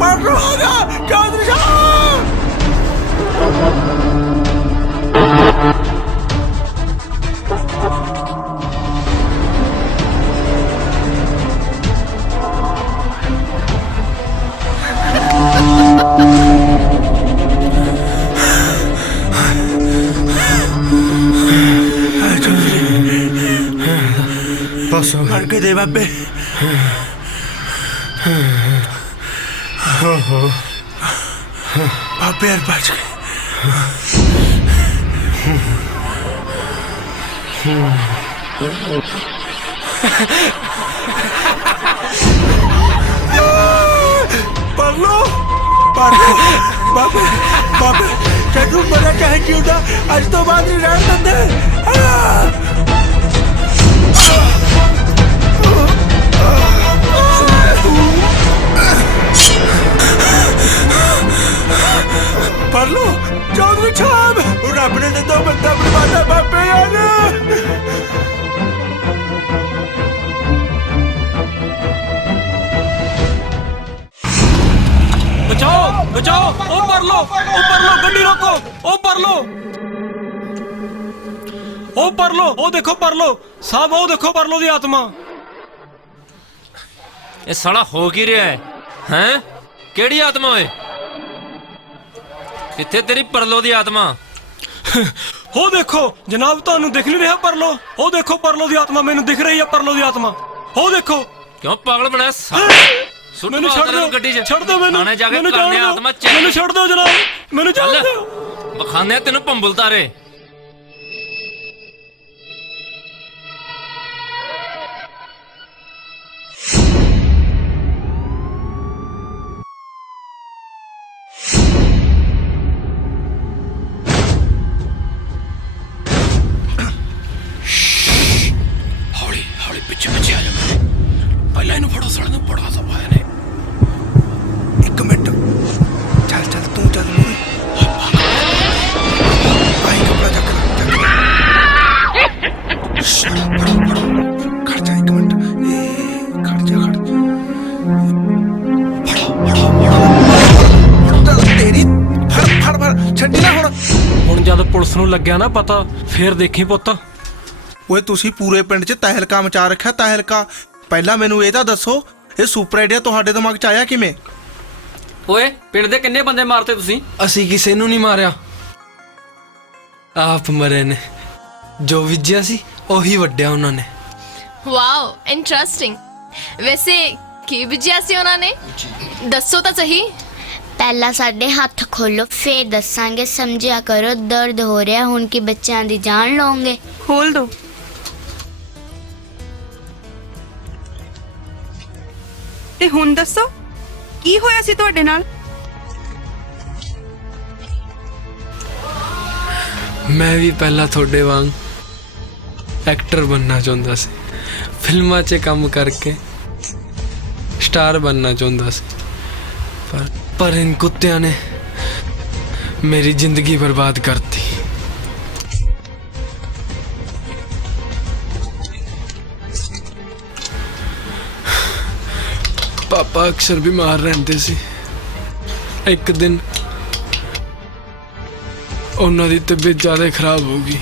ਪਰਲੋ ਆ ਗਿਆ ਚੌਧਰੀ ਸਾਹਿਬ। ਬਸ ਫੜ ਕੇ ਦੇ ਬਾਬੇ। ਬਾਬੇ ਯਾਰ ਬਚ ਗਏ। ਪਰਲੋ ਬਾਬੇ ਬਾਬੇ ਬਾਬੇ ਤੈਨੂੰ ਬੜਾ ਚਾਹੇ ਜਿਉਂਦਾ ਅੱਜ ਤੋਂ ਬਾਅਦ ਨਹੀਂ ਰਹਿਣ ਦਿੰਦੇ। ਪਰਲੋ ਚੌਧਰੀ ਸਾਹਿਬ ਰੱਬ ਨੇ ਦਿੱਤਾ ਬੰਦਾ ਬਣਵਾਤਾ ਬਾਬੇ ਯਾਰ। बचाओ बचाओ। ओ पर लो गड्डी रोको। ओ पर लो ओ देखो पर लो साहब। ओ देखो पर लो दी आत्मा। ਇਹ ਸਾਲਾ ਹੋ ਕੀ ਰਿਹਾ ਹੈ? ਹੈਂ ਕਿਹੜੀ ਆਤਮਾ ਓਏ? ਕਿੱਥੇ ਤੇਰੀ ਪਰਲੋ ਦੀ ਆਤਮਾ? ओ देखो जनाब ਤੁਹਾਨੂੰ ਦਿਖ ਨਹੀਂ ਰਿਹਾ पर लो। ओ देखो पर लो दी आत्मा ਮੈਨੂੰ ਦਿਖ ਰਹੀ ਹੈ। पर लो दी आत्मा ओ देखो। ਕਿਉਂ ਪਾਗਲ ਬਣਾਇਆ ਸਾਲਾ? ਸੁੱਟ ਮੈਨੂੰ ਛੱਡ ਦਿਓ ਗੱਡੀ 'ਚ। ਛੱਡ ਦਿਓ ਮੈਨੂੰ। ਥਾਣੇ ਜਾ ਕੇ ਮੈਨੂੰ ਕਰਨੇ ਛੱਡ ਆਤਮਾ ਦਿਓ। ਮੈਨੂੰ ਛੱਡ ਦਿਓ ਜਨਾਬ ਮੈਨੂੰ ਛੱਡ ਚੱਲ ਦਿਓ। ਵਿਖਾਉਂਦੇ ਆ ਤੈਨੂੰ ਭੰਬਲ ਤਾਰੇ। ਹੌਲੀ ਹੌਲੀ ਪਿੱਛੇ ਪਿੱਛੇ ਆ ਜਾ। ਪਹਿਲਾਂ ਇਹਨੂੰ ਫੜੋ। ਸੜਨ ਨੂੰ ਬੜਾ ਦਬਾਇਆ ਨੇ। ਇੱਕ ਮਿੰਟ ਚੱਲ ਚੱਲ ਤੂੰ ਚੱਲ ਮੂਰੇ। ਭਾਈ ਕਪੜਾ ਚੱਕ ਖੜ ਜਾ ਇੱਕ ਮਿੰਟ। ਖੜ ਜਾ ਤੇਰੀ ਫੜ ਛੱਡੀ ਨਾ ਹੁਣ ਜਦ ਪੁਲਿਸ ਨੂੰ ਲੱਗਿਆ ਨਾ ਪਤਾ ਫੇਰ ਦੇਖੀ ਪੁੱਤ। ਓਏ ਤੁਸੀਂ ਪੂਰੇ ਪਿੰਡ 'ਚ ਤਹਿਲਕਾ ਮਚਾ ਰੱਖਿਆ। ਤਹਿਲਕਾ ਪਹਿਲਾਂ ਮੈਨੂੰ ਇਹ ਤਾਂ ਦੱਸੋ ਇਹ ਸੁਪਰ ਆਈਡੀਆ ਤੁਹਾਡੇ ਦਿਮਾਗ 'ਚ ਆਇਆ ਕਿਵੇਂ? ਓਏ ਪਿੰਡ ਦੇ ਕਿੰਨੇ ਬੰਦੇ ਮਾਰਤੇ ਤੁਸੀਂ? ਅਸੀਂ ਕਿਸੇ ਨੂੰ ਨਹੀਂ ਮਾਰਿਆ। ਆਪ ਮਰੇ ਨੇ। ਜੋ ਵਿਜਿਆ ਸੀ ਉਹੀ ਵੱਡਿਆ ਉਹਨਾਂ ਨੇ। Wow interesting. ਵੈਸੇ ਕੀ ਵਿਜਿਆ ਸੀ ਉਹਨਾਂ ਨੇ? ਦੱਸੋ ਤਾਂ ਸਹੀ। ਪਹਿਲਾਂ ਸਾਡੇ ਹੱਥ ਖੋਲੋ ਫੇਰ ਦੱਸਾਂਗੇ। ਸਮਝਿਆ ਕਰੋ ਦਰਦ ਹੋ ਰਿਹਾ ਹੁਣ ਕਿ ਬੱਚਿਆਂ ਦੀ ਜਾਨ ਲਓਗੇ। खोल दो। ਤੇ ਹੁਣ ਦੱਸੋ ਕੀ ਹੋਇਆ ਸੀ ਤੁਹਾਡੇ ਨਾਲ? ਮੈਂ ਵੀ ਪਹਿਲਾਂ ਤੁਹਾਡੇ ਵਾਂਗ ਐਕਟਰ ਬਣਨਾ ਚਾਹੁੰਦਾ ਸੀ, ਫਿਲਮਾਂ 'ਚ ਕੰਮ ਕਰਕੇ ਸਟਾਰ ਬਣਨਾ ਚਾਹੁੰਦਾ ਸੀ, ਪਰ ਇਨ ਕੁੱਤਿਆਂ ਨੇ ਮੇਰੀ ਜ਼ਿੰਦਗੀ ਬਰਬਾਦ ਕਰਤੀ। ਪਾਪਾ ਅਕਸਰ ਬਿਮਾਰ ਰਹਿੰਦੇ ਸੀ। ਇੱਕ ਦਿਨ ਉਹਨਾਂ ਦੀ ਤਬੀਅਤ ਜ਼ਿਆਦਾ ਖਰਾਬ ਹੋ ਗਈ।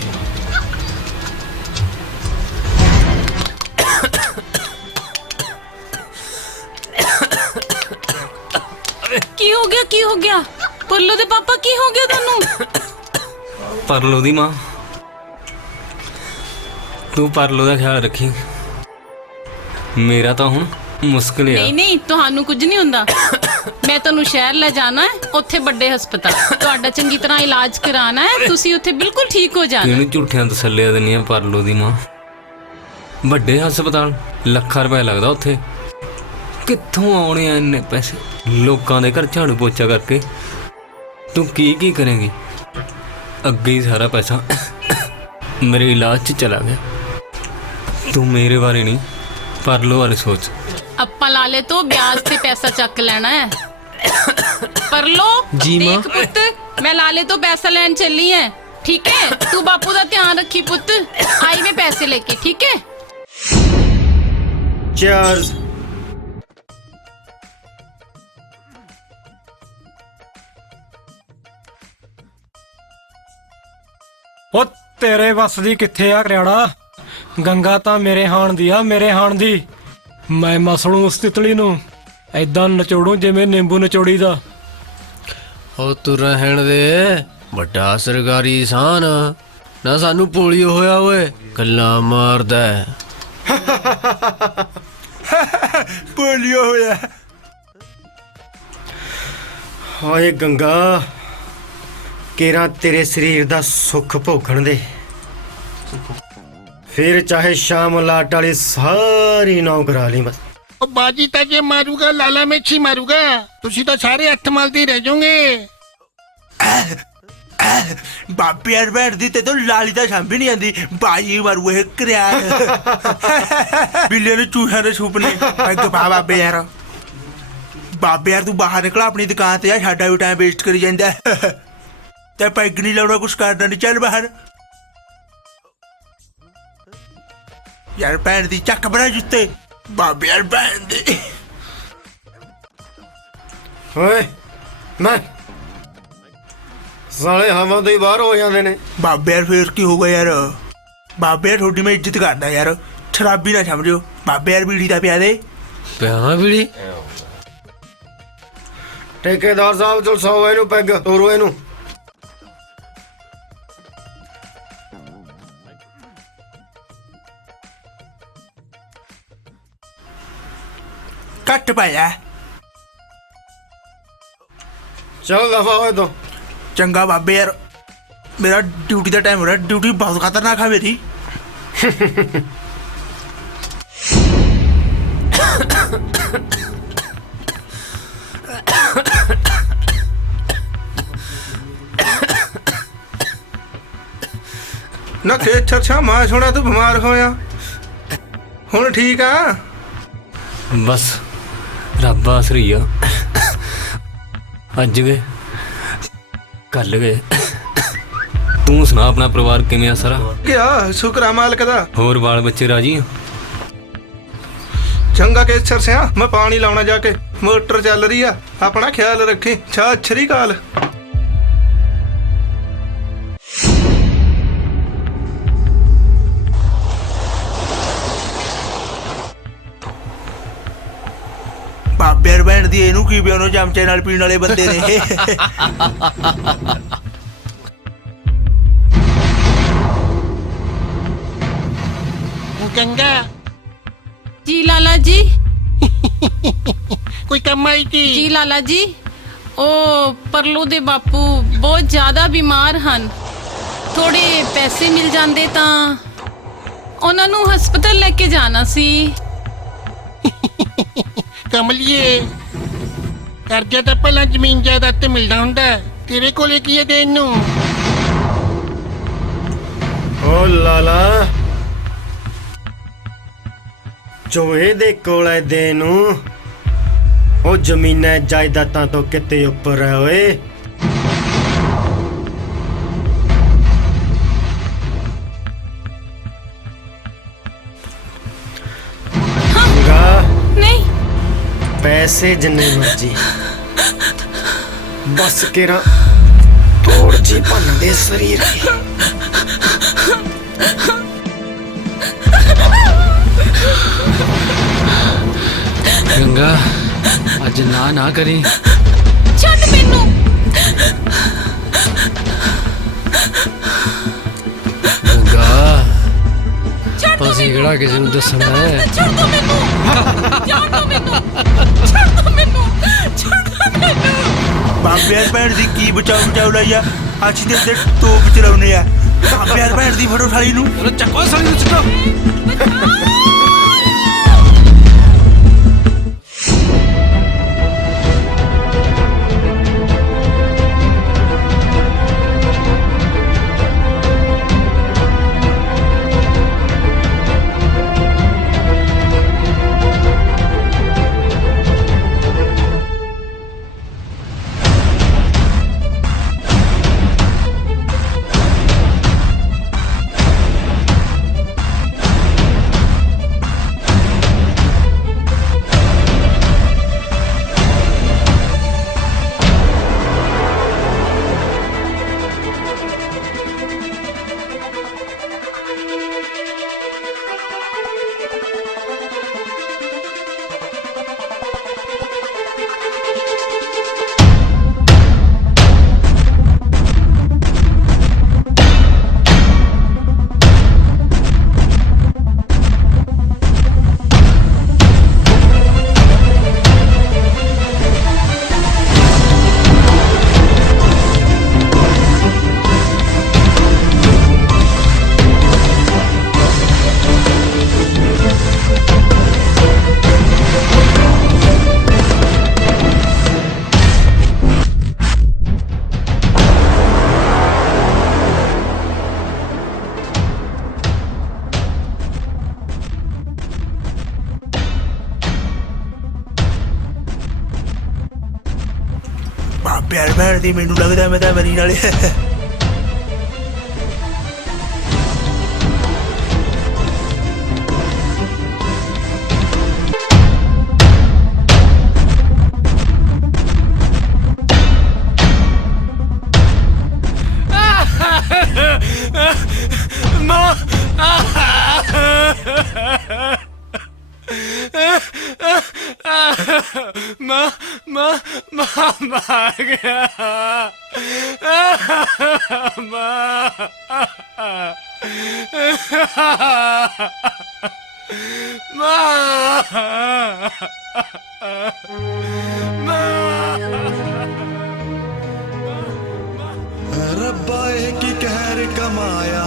ਕੀ ਹੋ ਗਿਆ, ਕੀ ਹੋ ਗਿਆ? ਪਰਲੋ ਦੇ ਪਾਪਾ ਕੀ ਹੋ ਗਿਆ ਤੁਹਾਨੂੰ? ਪਰਲੋ ਦੀ ਮਾਂ, ਤੂੰ ਪਰਲੋ ਦਾ ਖਿਆਲ ਰੱਖੀ, ਮੇਰਾ ਤਾਂ ਹੁਣ ਮੁਸ਼ਕਿਲ ਆ। ਨਹੀਂ ਨਹੀਂ, ਤੁਹਾਨੂੰ ਕੁਝ ਨਹੀਂ ਹੁੰਦਾ। ਮੈਂ ਤੁਹਾਨੂੰ ਸ਼ਹਿਰ ਲੈ ਜਾਣਾ ਹੈ, ਉੱਥੇ ਵੱਡੇ ਹਸਪਤਾਲ ਤੁਹਾਡਾ ਚੰਗੀ ਤਰ੍ਹਾਂ ਇਲਾਜ ਕਰਾਉਣਾ ਹੈ, ਤੁਸੀਂ ਉੱਥੇ ਬਿਲਕੁਲ ਠੀਕ ਹੋ ਜਾਣਾ। ਕਿਹਨੂੰ ਝੂਠੀਆਂ ਤਸੱਲੀਆਂ ਦਿੰਦੀਆਂ ਪਰਲੋ ਦੀ ਮਾਂ? ਵੱਡੇ ਹਸਪਤਾਲ ਲੱਖਾਂ ਰੁਪਏ ਲੱਗਦਾ ਉੱਥੇ, ਕਿੱਥੋਂ ਆਉਣੇ ਆ ਇੰਨੇ ਪੈਸੇ? ਲੋਕਾਂ ਦੇ ਘਰ ਝਾੜੂ ਪੋਚਾ ਕਰਕੇ ਤੂੰ ਕੀ ਕਰੇਂਗੀ? ਅੱਗੇ ਹੀ ਸਾਰਾ ਪੈਸਾ ਮੇਰੇ ਇਲਾਜ 'ਚ ਚਲਾ ਗਿਆ। ਤੂੰ ਮੇਰੇ ਬਾਰੇ ਨਹੀਂ, ਪਰਲੋ ਬਾਰੇ ਸੋਚ। ਆਪਾਂ ਲਾਲੇ ਤੋਂ ਵਿਆਜ ਤੇ ਪੈਸਾ ਚੱਕ ਲੈਣਾ ਹੈ। ਪਰਲੋ ਜੀ ਮਾਂ। ਦੇਖ ਪੁੱਤ, ਮੈਂ ਲਾਲੇ ਤੋਂ पैसा ਲੈਣ ਚੱਲੀ है, ठीक है? तू बापू का ध्यान रखी पुत, आई मैं पैसे लेके, ठीक है? ਚੀਅਰਸ। ਉਹ ਤੇਰੇ ਵੱਸ ਦੀ ਕਿੱਥੇ ਆ ਕਰਿਆੜਾ? ਗੰਗਾ ਤਾਂ ਮੇਰੇ ਹਾਣ ਦੀ ਆ, ਮੇਰੇ ਹਾਣ ਦੀ। ਮੈਂ ਮਸਲੂ ਉਸ ਤਿਤਲੀ ਨੂੰ ਐਦਾਂ ਨਚੋੜੂ ਜਿਵੇਂ ਨਿੰਬੂ ਨਚੋੜੀ ਦਾ। ਉਹ ਤੂੰ ਰਹਿਣ ਦੇ, ਵੱਡਾ ਸਰਕਾਰੀ ਸਾਨ ਨਾ ਸਾਨੂੰ ਪੋਲੀਓ ਹੋਇਆ ਓਏ, ਗੱਲਾਂ ਮਾਰਦਾ। ਪੋਲੀਓ ਹੋਇਆ। ਹਾਏ ਗੰਗਾ, ਕੇਰਾ ਤੇਰੇ ਸਰੀਰ ਦਾ ਸੁੱਖ ਭੋਗਣ ਦੇ, ਫਿਰ ਚਾਹੇ ਸ਼ਾਮ ਲਾਟ ਵਾਲੀ ਸਾਰੀ ਨੌ ਕਰਾ ਲਈ ਬਸ। ਉਹ ਬਾਜੀ ਤਾਂ ਜੇ ਮਾਰੂਗਾ ਲਾਲਾ ਮੇਛੀ ਮਾਰੂਗਾ, ਤੁਸੀਂ ਤਾਂ ਸਾਰੇ ਅੱਠ ਮਲਦੇ ਰਹਿ ਜਾਓਗੇ। ਬਾਬੇ ਯਾਰ ਬੈਠਦੀ ਤੇ ਤੂੰ ਲਾਲੀ ਤਾਂ ਸਾਂਭੀ ਨਹੀਂ ਜਾਂਦੀ, ਬਾਜੀ ਮਾਰੂ ਇਹ ਕਰਿਆੜ। ਬਿੱਲੇ ਨੂੰ ਚੂਹਿਆਂ ਦੇ ਸੁਪਨੇ। ਬਾਬੇ ਯਾਰ, ਬਾਬੇ ਯਾਰ ਤੂੰ ਬਾਹਰ ਨਿਕਲ ਆਪਣੀ ਦੁਕਾਨ ਤੇ, ਆ ਸਾਡਾ ਵੀ ਟਾਈਮ ਵੇਸਟ ਕਰੀ ਜਾਂਦਾ। ਤੇ ਪੈਗ ਨਹੀਂ ਲਾਉਣਾ, ਕੁਛ ਕਰਦਾ ਨਹੀਂ, ਚੱਲ ਬਾਹਰ। ਯਾਰ ਭੈਣ ਦੀ ਚੱਕ ਬਣਾ ਜੁੱਤੇ, ਬਾਬੇ ਯਾਰ ਭੈਣ ਦੀ। ਓਏ ਮੈਂ ਸਾਲੇ ਹਵਾ ਤੋਂ ਹੀ ਬਾਹਰ ਹੋ ਜਾਂਦੇ ਨੇ। ਬਾਬੇ ਯਾਰ ਫੇਰ ਕੀ ਹੋ ਗਿਆ ਯਾਰ? ਬਾਬੇ ਯਾਰ ਤੁਹਾਡੀ ਮੈਂ ਇੱਜ਼ਤ ਕਰਦਾ ਯਾਰ, ਸ਼ਰਾਬੀ ਨਾ ਸਮਝਿਓ। ਬਾਬੇ ਯਾਰ ਬੀੜੀ ਦਾ ਪਿਆ ਦੇ। ਪਿਆਵਾਂ ਬੀੜੀ? ਠੇਕੇਦਾਰ ਸਾਹਿਬ ਚਲਸਾਓ ਇਹਨੂੰ, ਪੈਗ ਤੋਰੋ ਇਹਨੂੰ। ਘੱਟ ਪਾਇਆ। ਚਲ ਦਫਾ ਹੋਏ ਤੋਂ। ਚੰਗਾ ਬਾਬੇ ਯਾਰ, ਮੇਰਾ ਡਿਊਟੀ ਦਾ ਟਾਈਮ ਹੋ ਰਿਹਾ, ਡਿਊਟੀ ਬਹੁਤ ਖਤਰਨਾਕ ਹੈ ਮੇਰੀ। ਨਾ ਖੇਤ ਛੱਛਾ ਮੈਂ ਸੁਣਿਆ ਤੂੰ ਬਿਮਾਰ ਹੋਇਆ, ਹੁਣ ਠੀਕ ਆ? ਬਸ ਰੱਬ ਆਸਰੀ ਆ। ਅੱਜ ਗਏ ਕੱਲ ਗਏ। ਤੂੰ ਸੁਣਾ, ਆਪਣਾ ਪਰਿਵਾਰ ਕਿਵੇਂ ਆ ਸਾਰਾ? ਕਿਆ ਸ਼ੁਕਰ ਆ ਮਾਲਕ ਦਾ। ਹੋਰ ਬਾਲ ਬੱਚੇ ਰਾਜੀ ਆ? ਚੰਗਾ ਕੇ ਛਰਸਿਆ, ਮੈਂ ਪਾਣੀ ਲਾਉਣਾ ਜਾ ਕੇ, ਮੋਟਰ ਚੱਲ ਰਹੀ ਆ, ਆਪਣਾ ਖਿਆਲ ਰੱਖੀ। ਸਤਿ ਸ਼੍ਰੀ ਅਕਾਲ। ਬਾਬੇ ਯਾਰ ਭੈਣ ਦੀ ਇਹਨੂੰ ਕੀ ਪਿਆ, ਉਹਨੂੰ ਚਮਚੇ ਨਾਲ ਪੀਣ ਵਾਲੇ ਬੰਦੇ ਨੇ। गंगा जी लाला जी। कोई कम आई थी? जी लाला जी, ओ परलो दे बापू बहुत ज़्यादा बीमार ਹਨ, ਥੋੜੇ ਪੈਸੇ ਮਿਲ ਜਾਂਦੇ ਤਾਂ ਉਹਨਾਂ ਨੂੰ ਹਸਪਤਾਲ ਲੈ ਕੇ ਜਾਣਾ ਸੀ। ਕਮਲੀਏ ਕਰਜ਼ਾ ਤਾਂ ਪਹਿਲਾਂ ਜ਼ਮੀਨ ਜਾਇਦਾਦ ਤੇ ਮਿਲਦਾ ਹੁੰਦਾ ਤੇਰੇ ਕੋਲੇ ਕੀ ਹੈ ਦੇਣ ਨੂੰ ਓ ਲਾਲਾ ਜੋ ਇਹਦੇ ਕੋਲ ਹੈ ਦੇਣ ਨੂੰ ਉਹ ਜ਼ਮੀਨਾਂ ਜਾਇਦਾਦਾਂ ਤੋਂ ਕਿਤੇ ਉੱਪਰ ਹੈ ਓਏ नहीं पैसे जिन्ने मर्जी बस केरा तोड़ जी भन दे शरीर की गंगा अज ना करी छੱਡ ਮੈਨੂੰ गंगा ਛੱਡ ਦੋ ਅਸੀਂ ਕਿਹੜਾ ਕਿਸੇ ਨੂੰ ਦੱਸਣਾ ਹੈ ਛੱਡ ਦੋ ਮੈਨੂੰ ਛੱਡ ਦੋ ਮੈਨੂੰ ਛੱਡ ਦੋ ਮੈਨੂੰ ਛੱਡ ਦੋ ਮੈਨੂੰ ਬਾਬਿਆਂ ਭੈਣ ਦੀ ਕੀ ਬਚਾਉ ਲਈ ਆ ਅਸੀਂ ਤੇ ਇੱਥੇ ਤੋਪ ਚਲਾਉਨੇ ਆ ਬਾਬਿਆਂ ਭੈਣ ਦੀ ਫੜੋ ਸਾਲੀ ਨੂੰ ਚਲੋ ਚੱਕੋ ਸਾਲੀ ਨੂੰ ਚੱਕੋ ਬਾਬਿਆਂ ਭੈਣ ਦੀ ਮੈਨੂੰ ਲੱਗਦਾ ਮੈਂ ਤਾਂ ਮਰੀ ਨਾਲੇ मार गया रब्बा की कहर कमाया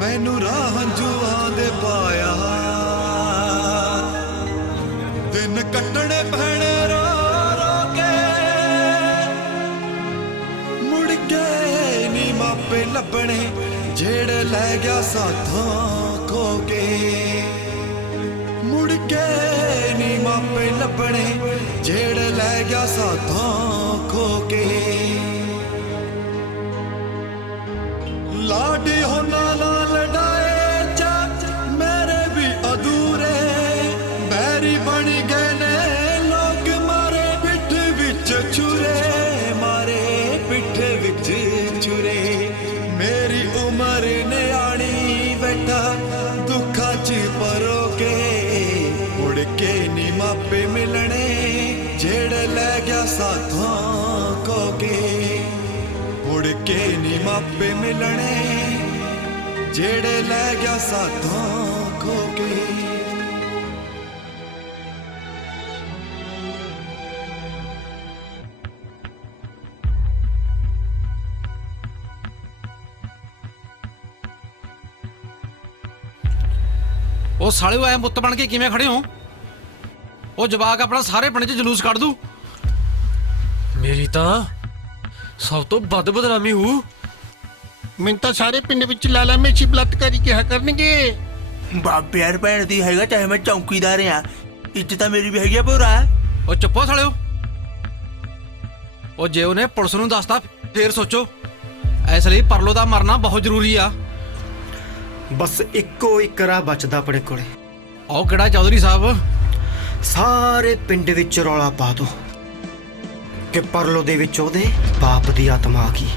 मैनू राह जुआ दे पाया दिन कट्टने पैने रो रो के मुड़ के नी मापे लभने जेड़े लै गया साथों खो के मुड़ के नी मापे लभने जेड़े लै गया साथों खो के लाडी होना ना लड़ाए चा मेरे भी अधूरे बैरी बनी गए ने लोग मारे पिठ विच छुरे मारे पिठ विच छुरे मेरी उम्र ने आनी बैठा दुखा च परो के मुड़ के नी मापे मिलने जेड़े लै गया साथों को के मुड़ के नी मापे मिलने जेड़े लै गया साथों को के ਉਹ ਸਾਲਿਓ ਐ ਮੁੱਤ ਬਣ ਕੇ ਕਿਵੇਂ ਖੜੇ ਹੋ? ਉਹ ਜਵਾਕ ਆਪਣਾ ਸਾਰੇ ਪਿੰਡ 'ਚ ਜਲੂਸ ਕੱਢ ਦੂ। ਮੇਰੀ ਤਾਂ ਸਭ ਤੋਂ ਵੱਧ ਬਦਨਾਮੀ ਹੋਊ। ਮੈਨੂੰ ਤਾਂ ਸਾਰੇ ਪਿੰਡ ਵਿੱਚ ਲਾਲਾ ਮੇਚੀ ਬਲਾਤਕਾਰੀ ਕਿਹਾ ਕਰਨਗੇ। ਬਾਬੇ ਯਾਰ ਭੈਣ ਦੀ ਹੈਗਾ, ਚਾਹੇ ਮੈਂ ਚੌਂਕੀਦਾਰ ਆ, ਇੱਜ਼ਤ ਤਾਂ ਮੇਰੀ ਵੀ ਹੈਗੀ ਆ ਪੂਰਾ। ਉਹ ਚੁੱਪੋ ਸਾਲਿਓ। ਉਹ ਜੇ ਉਹਨੇ ਪੁਲਿਸ ਨੂੰ ਦੱਸਤਾ ਫੇਰ ਸੋਚੋ। ਇਸ ਲਈ ਪਰਲੋ ਦਾ ਮਰਨਾ ਬਹੁਤ ਜ਼ਰੂਰੀ ਆ। ਬਸ ਇੱਕੋ ਇੱਕ ਰਾਹ ਬਚਦਾ ਆਪਣੇ ਕੋਲੇ। ਉਹ ਕਿਹੜਾ ਚੌਧਰੀ ਸਾਹਿਬ? ਸਾਰੇ ਪਿੰਡ ਵਿੱਚ ਰੌਲਾ ਪਾ ਦੋ ਕਿ ਪਰਲੋ ਦੇ ਵਿੱਚ ਉਹਦੇ ਬਾਪ ਦੀ ਆਤਮਾ ਆ ਗਈ।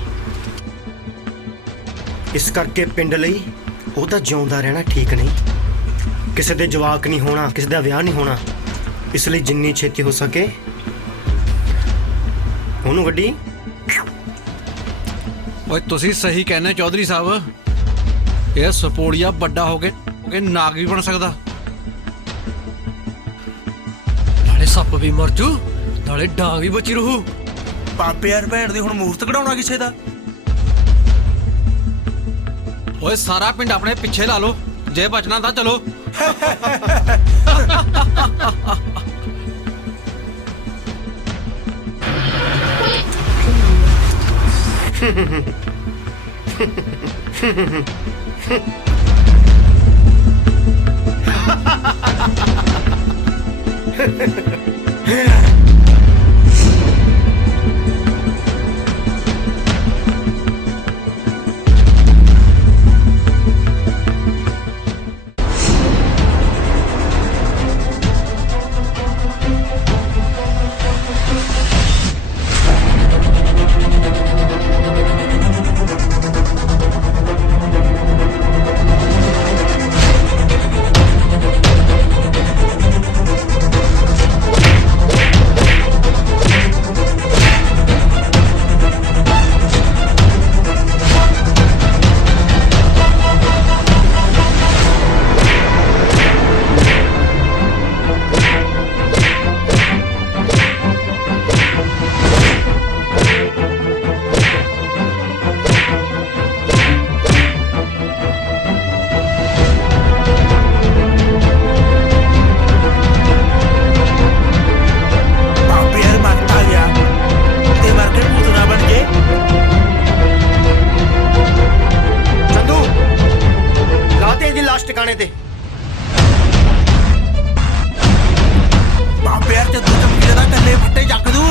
ਇਸ ਕਰਕੇ ਪਿੰਡ ਲਈ ਉਹਦਾ ਜਿਉਂਦਾ ਰਹਿਣਾ ਠੀਕ ਨਹੀਂ। ਕਿਸੇ ਦੇ ਜਵਾਕ ਨਹੀਂ ਹੋਣਾ, ਕਿਸੇ ਦਾ ਵਿਆਹ ਨਹੀਂ ਹੋਣਾ। ਇਸ ਲਈ ਜਿੰਨੀ ਛੇਤੀ ਹੋ ਸਕੇ ਉਹਨੂੰ ਗੱਡੀ। ਓਏ ਤੁਸੀਂ ਸਹੀ ਕਹਿੰਦੇ ਚੌਧਰੀ ਸਾਹਿਬ। ਇਹ ਸਪੋੜੀਆ ਵੱਡਾ ਹੋ ਕੇ ਨਾਗ ਵੀ ਬਣ ਸਕਦਾ। ਨਾਲੇ ਸੱਪ ਵੀ ਮਰ ਜੂ, ਨਾਲੇ ਡਾਂਗ ਵੀ ਬਚੀ ਰਹੂ। ਬਾਬੇ ਯਾਰ ਭੈਣ ਦੀ ਹੁਣ ਮੂਰਤ ਕਢਾਉਣਾ ਕਿਸੇ ਦਾ। ਓਏ ਸਾਰਾ ਪਿੰਡ ਆਪਣੇ ਪਿੱਛੇ ਲਾ ਲਓ, ਜੇ ਬਚਣਾ ਤਾਂ ਚਲੋ। ਟਿਕਾਣੇ ਤੇ। ਬਾਬੇ ਯਾਰ ਜਦੋਂ ਚਮਕੀਲੇ ਦਾ ਕੱਲੇ ਫੱਟੇ ਚੱਕ ਦੂ।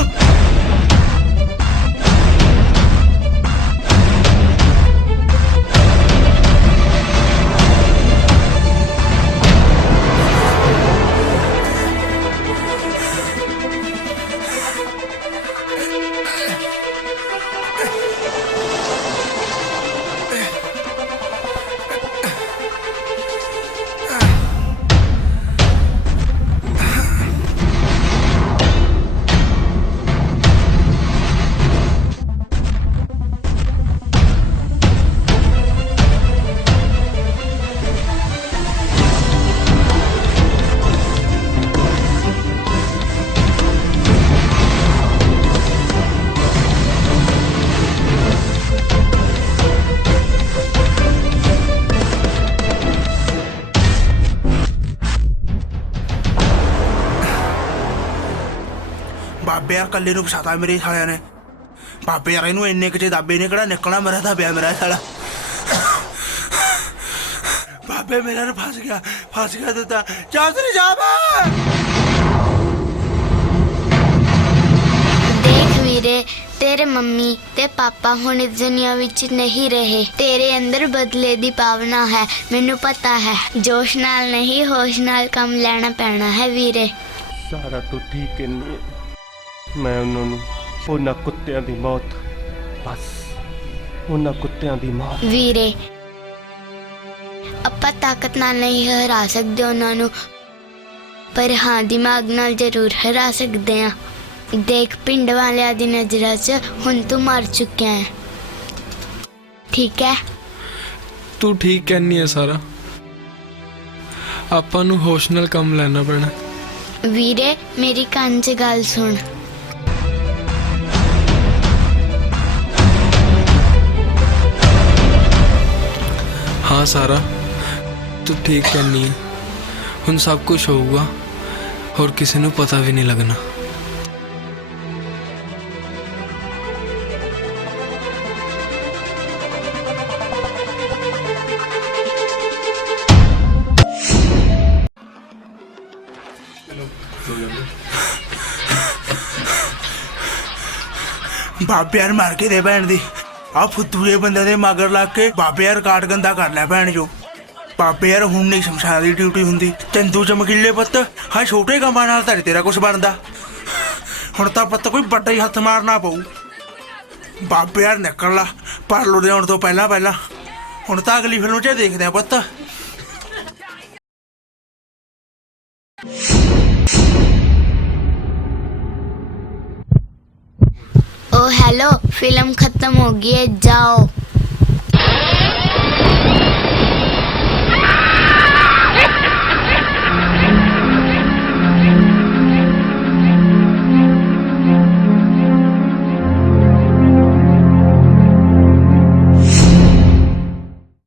ਬਾਬੇ ਯਾਰ ਕੱਲੇ ਨੂੰ ਫਸਾਤਾ ਮੇਰੇ ਸਾਲਿਆਂ ਨੇ। ਬਾਬੇ ਯਾਰ ਇਹਨੂੰ ਇੰਨੇ ਕੁ ਦਾਬੇ ਨੇ ਕਿਹੜਾ ਨਿਕਲਣਾ, ਮੇਰਾ ਤਾਂ ਪਿਆ ਮੇਰਾ ਸਾਲਾ। ਬਾਬੇ ਮੇਰਾ ਨੂੰ ਫਸ ਗਿਆ ਤੂੰ ਤਾਂ। ਚੌਧਰੀ ਸਾਹਿਬ ਦੇਖ ਵੀਰੇ, ਤੇਰੇ ਮੰਮੀ ਤੇ ਪਾਪਾ ਹੁਣ ਇਸ ਦੁਨੀਆ ਵਿੱਚ ਨਹੀਂ ਰਹੇ। ਤੇਰੇ ਅੰਦਰ ਬਦਲੇ ਦੀ ਭਾਵਨਾ ਹੈ, ਮੈਨੂੰ ਪਤਾ ਹੈ। ਜੋਸ਼ ਨਾਲ ਨਹੀਂ, ਹੋਸ਼ ਨਾਲ ਕੰਮ ਲੈਣਾ ਪੈਣਾ ਹੈ ਵੀਰੇ। ਸਾਰਾ ਤੂੰ ਠੀਕ ਨਹੀਂ ਹੈ। ਮੈਂ ਉਹਨਾਂ ਕੁੱਤਿਆਂ ਦੀ ਮੌਤ, ਬਸ ਉਹਨਾਂ ਕੁੱਤਿਆਂ ਦੀ ਮੌਤ। ਵੀਰੇ, ਆਪਾਂ ਤਾਕਤ ਨਾਲ ਨਹੀਂ ਹਰਾ ਸਕਦੇ ਉਹਨਾਂ ਨੂੰ, ਪਰ ਹਾਂ ਦਿਮਾਗ ਨਾਲ ਜ਼ਰੂਰ ਹਰਾ ਸਕਦੇ ਹਾਂ। ਦੇਖ, ਪਿੰਡ ਵਾਲਿਆਂ ਦੀ ਨਜ਼ਰਾਂ 'ਚ ਹੁਣ ਤੂੰ ਮਰ ਚੁੱਕਿਆ ਹੈ, ਠੀਕ ਹੈ? ਤੂੰ ਠੀਕ ਕਹਿੰਨੀ ਹੈ ਸਾਰਾ। ਆਪਾਂ ਨੂੰ ਹੋਸ਼ ਨਾਲ ਕੰਮ ਲੈਣਾ ਪੈਣਾ। ਵੀਰੇ, ਮੇਰੀ ਕੰਨ 'ਚ ਗੱਲ ਸੁਣ। हाँ सारा, तू ठीक कहनी है। ਹੁਣ ਸਭ ਕੁਝ ਹੋਊਗਾ और किसी ਨੂੰ ਪਤਾ ਵੀ ਨਹੀਂ ਲੱਗਣਾ। ਬਾਬੇ ਯਾਰ ਮਾਰ ਕੇ ਦੇ ਭੈਣ ਦੀ ਆ ਫੁੱਤੂਏ ਬੰਦੇ ਦੇ ਮਗਰ ਲੱਗ ਕੇ ਬਾਬੇ ਯਾਰ ਕਾਟ ਗੰਦਾ ਕਰ ਲੈ ਭੈਣ ਜੋ। ਬਾਬੇ ਯਾਰ ਹੁਣ ਨਹੀਂ ਸ਼ਮਸ਼ਾਨ ਦੀ ਡਿਊਟੀ ਹੁੰਦੀ। ਚੰਦੂ ਚਮਕੀਲੇ ਪੁੱਤ ਹਾਂ ਛੋਟੇ ਕੰਮਾਂ ਨਾਲ ਤਾਂ ਤੇਰਾ ਕੁਝ ਬਣਦਾ। ਹੁਣ ਤਾਂ ਪੁੱਤ ਕੋਈ ਵੱਡਾ ਹੀ ਹੱਥ ਮਾਰਨਾ ਪਊ। ਬਾਬੇ ਯਾਰ ਨਿਕਲ ਲਾ ਪਰਲੋ ਦੇ ਆਉਣ ਤੋਂ ਪਹਿਲਾਂ ਪਹਿਲਾਂ। ਹੁਣ ਤਾਂ ਅਗਲੀ ਫਿਲਮ 'ਚ ਦੇਖਦੇ ਆ ਪੁੱਤ। ओ हेलो, फिल्म खत्म हो गई है, जाओ।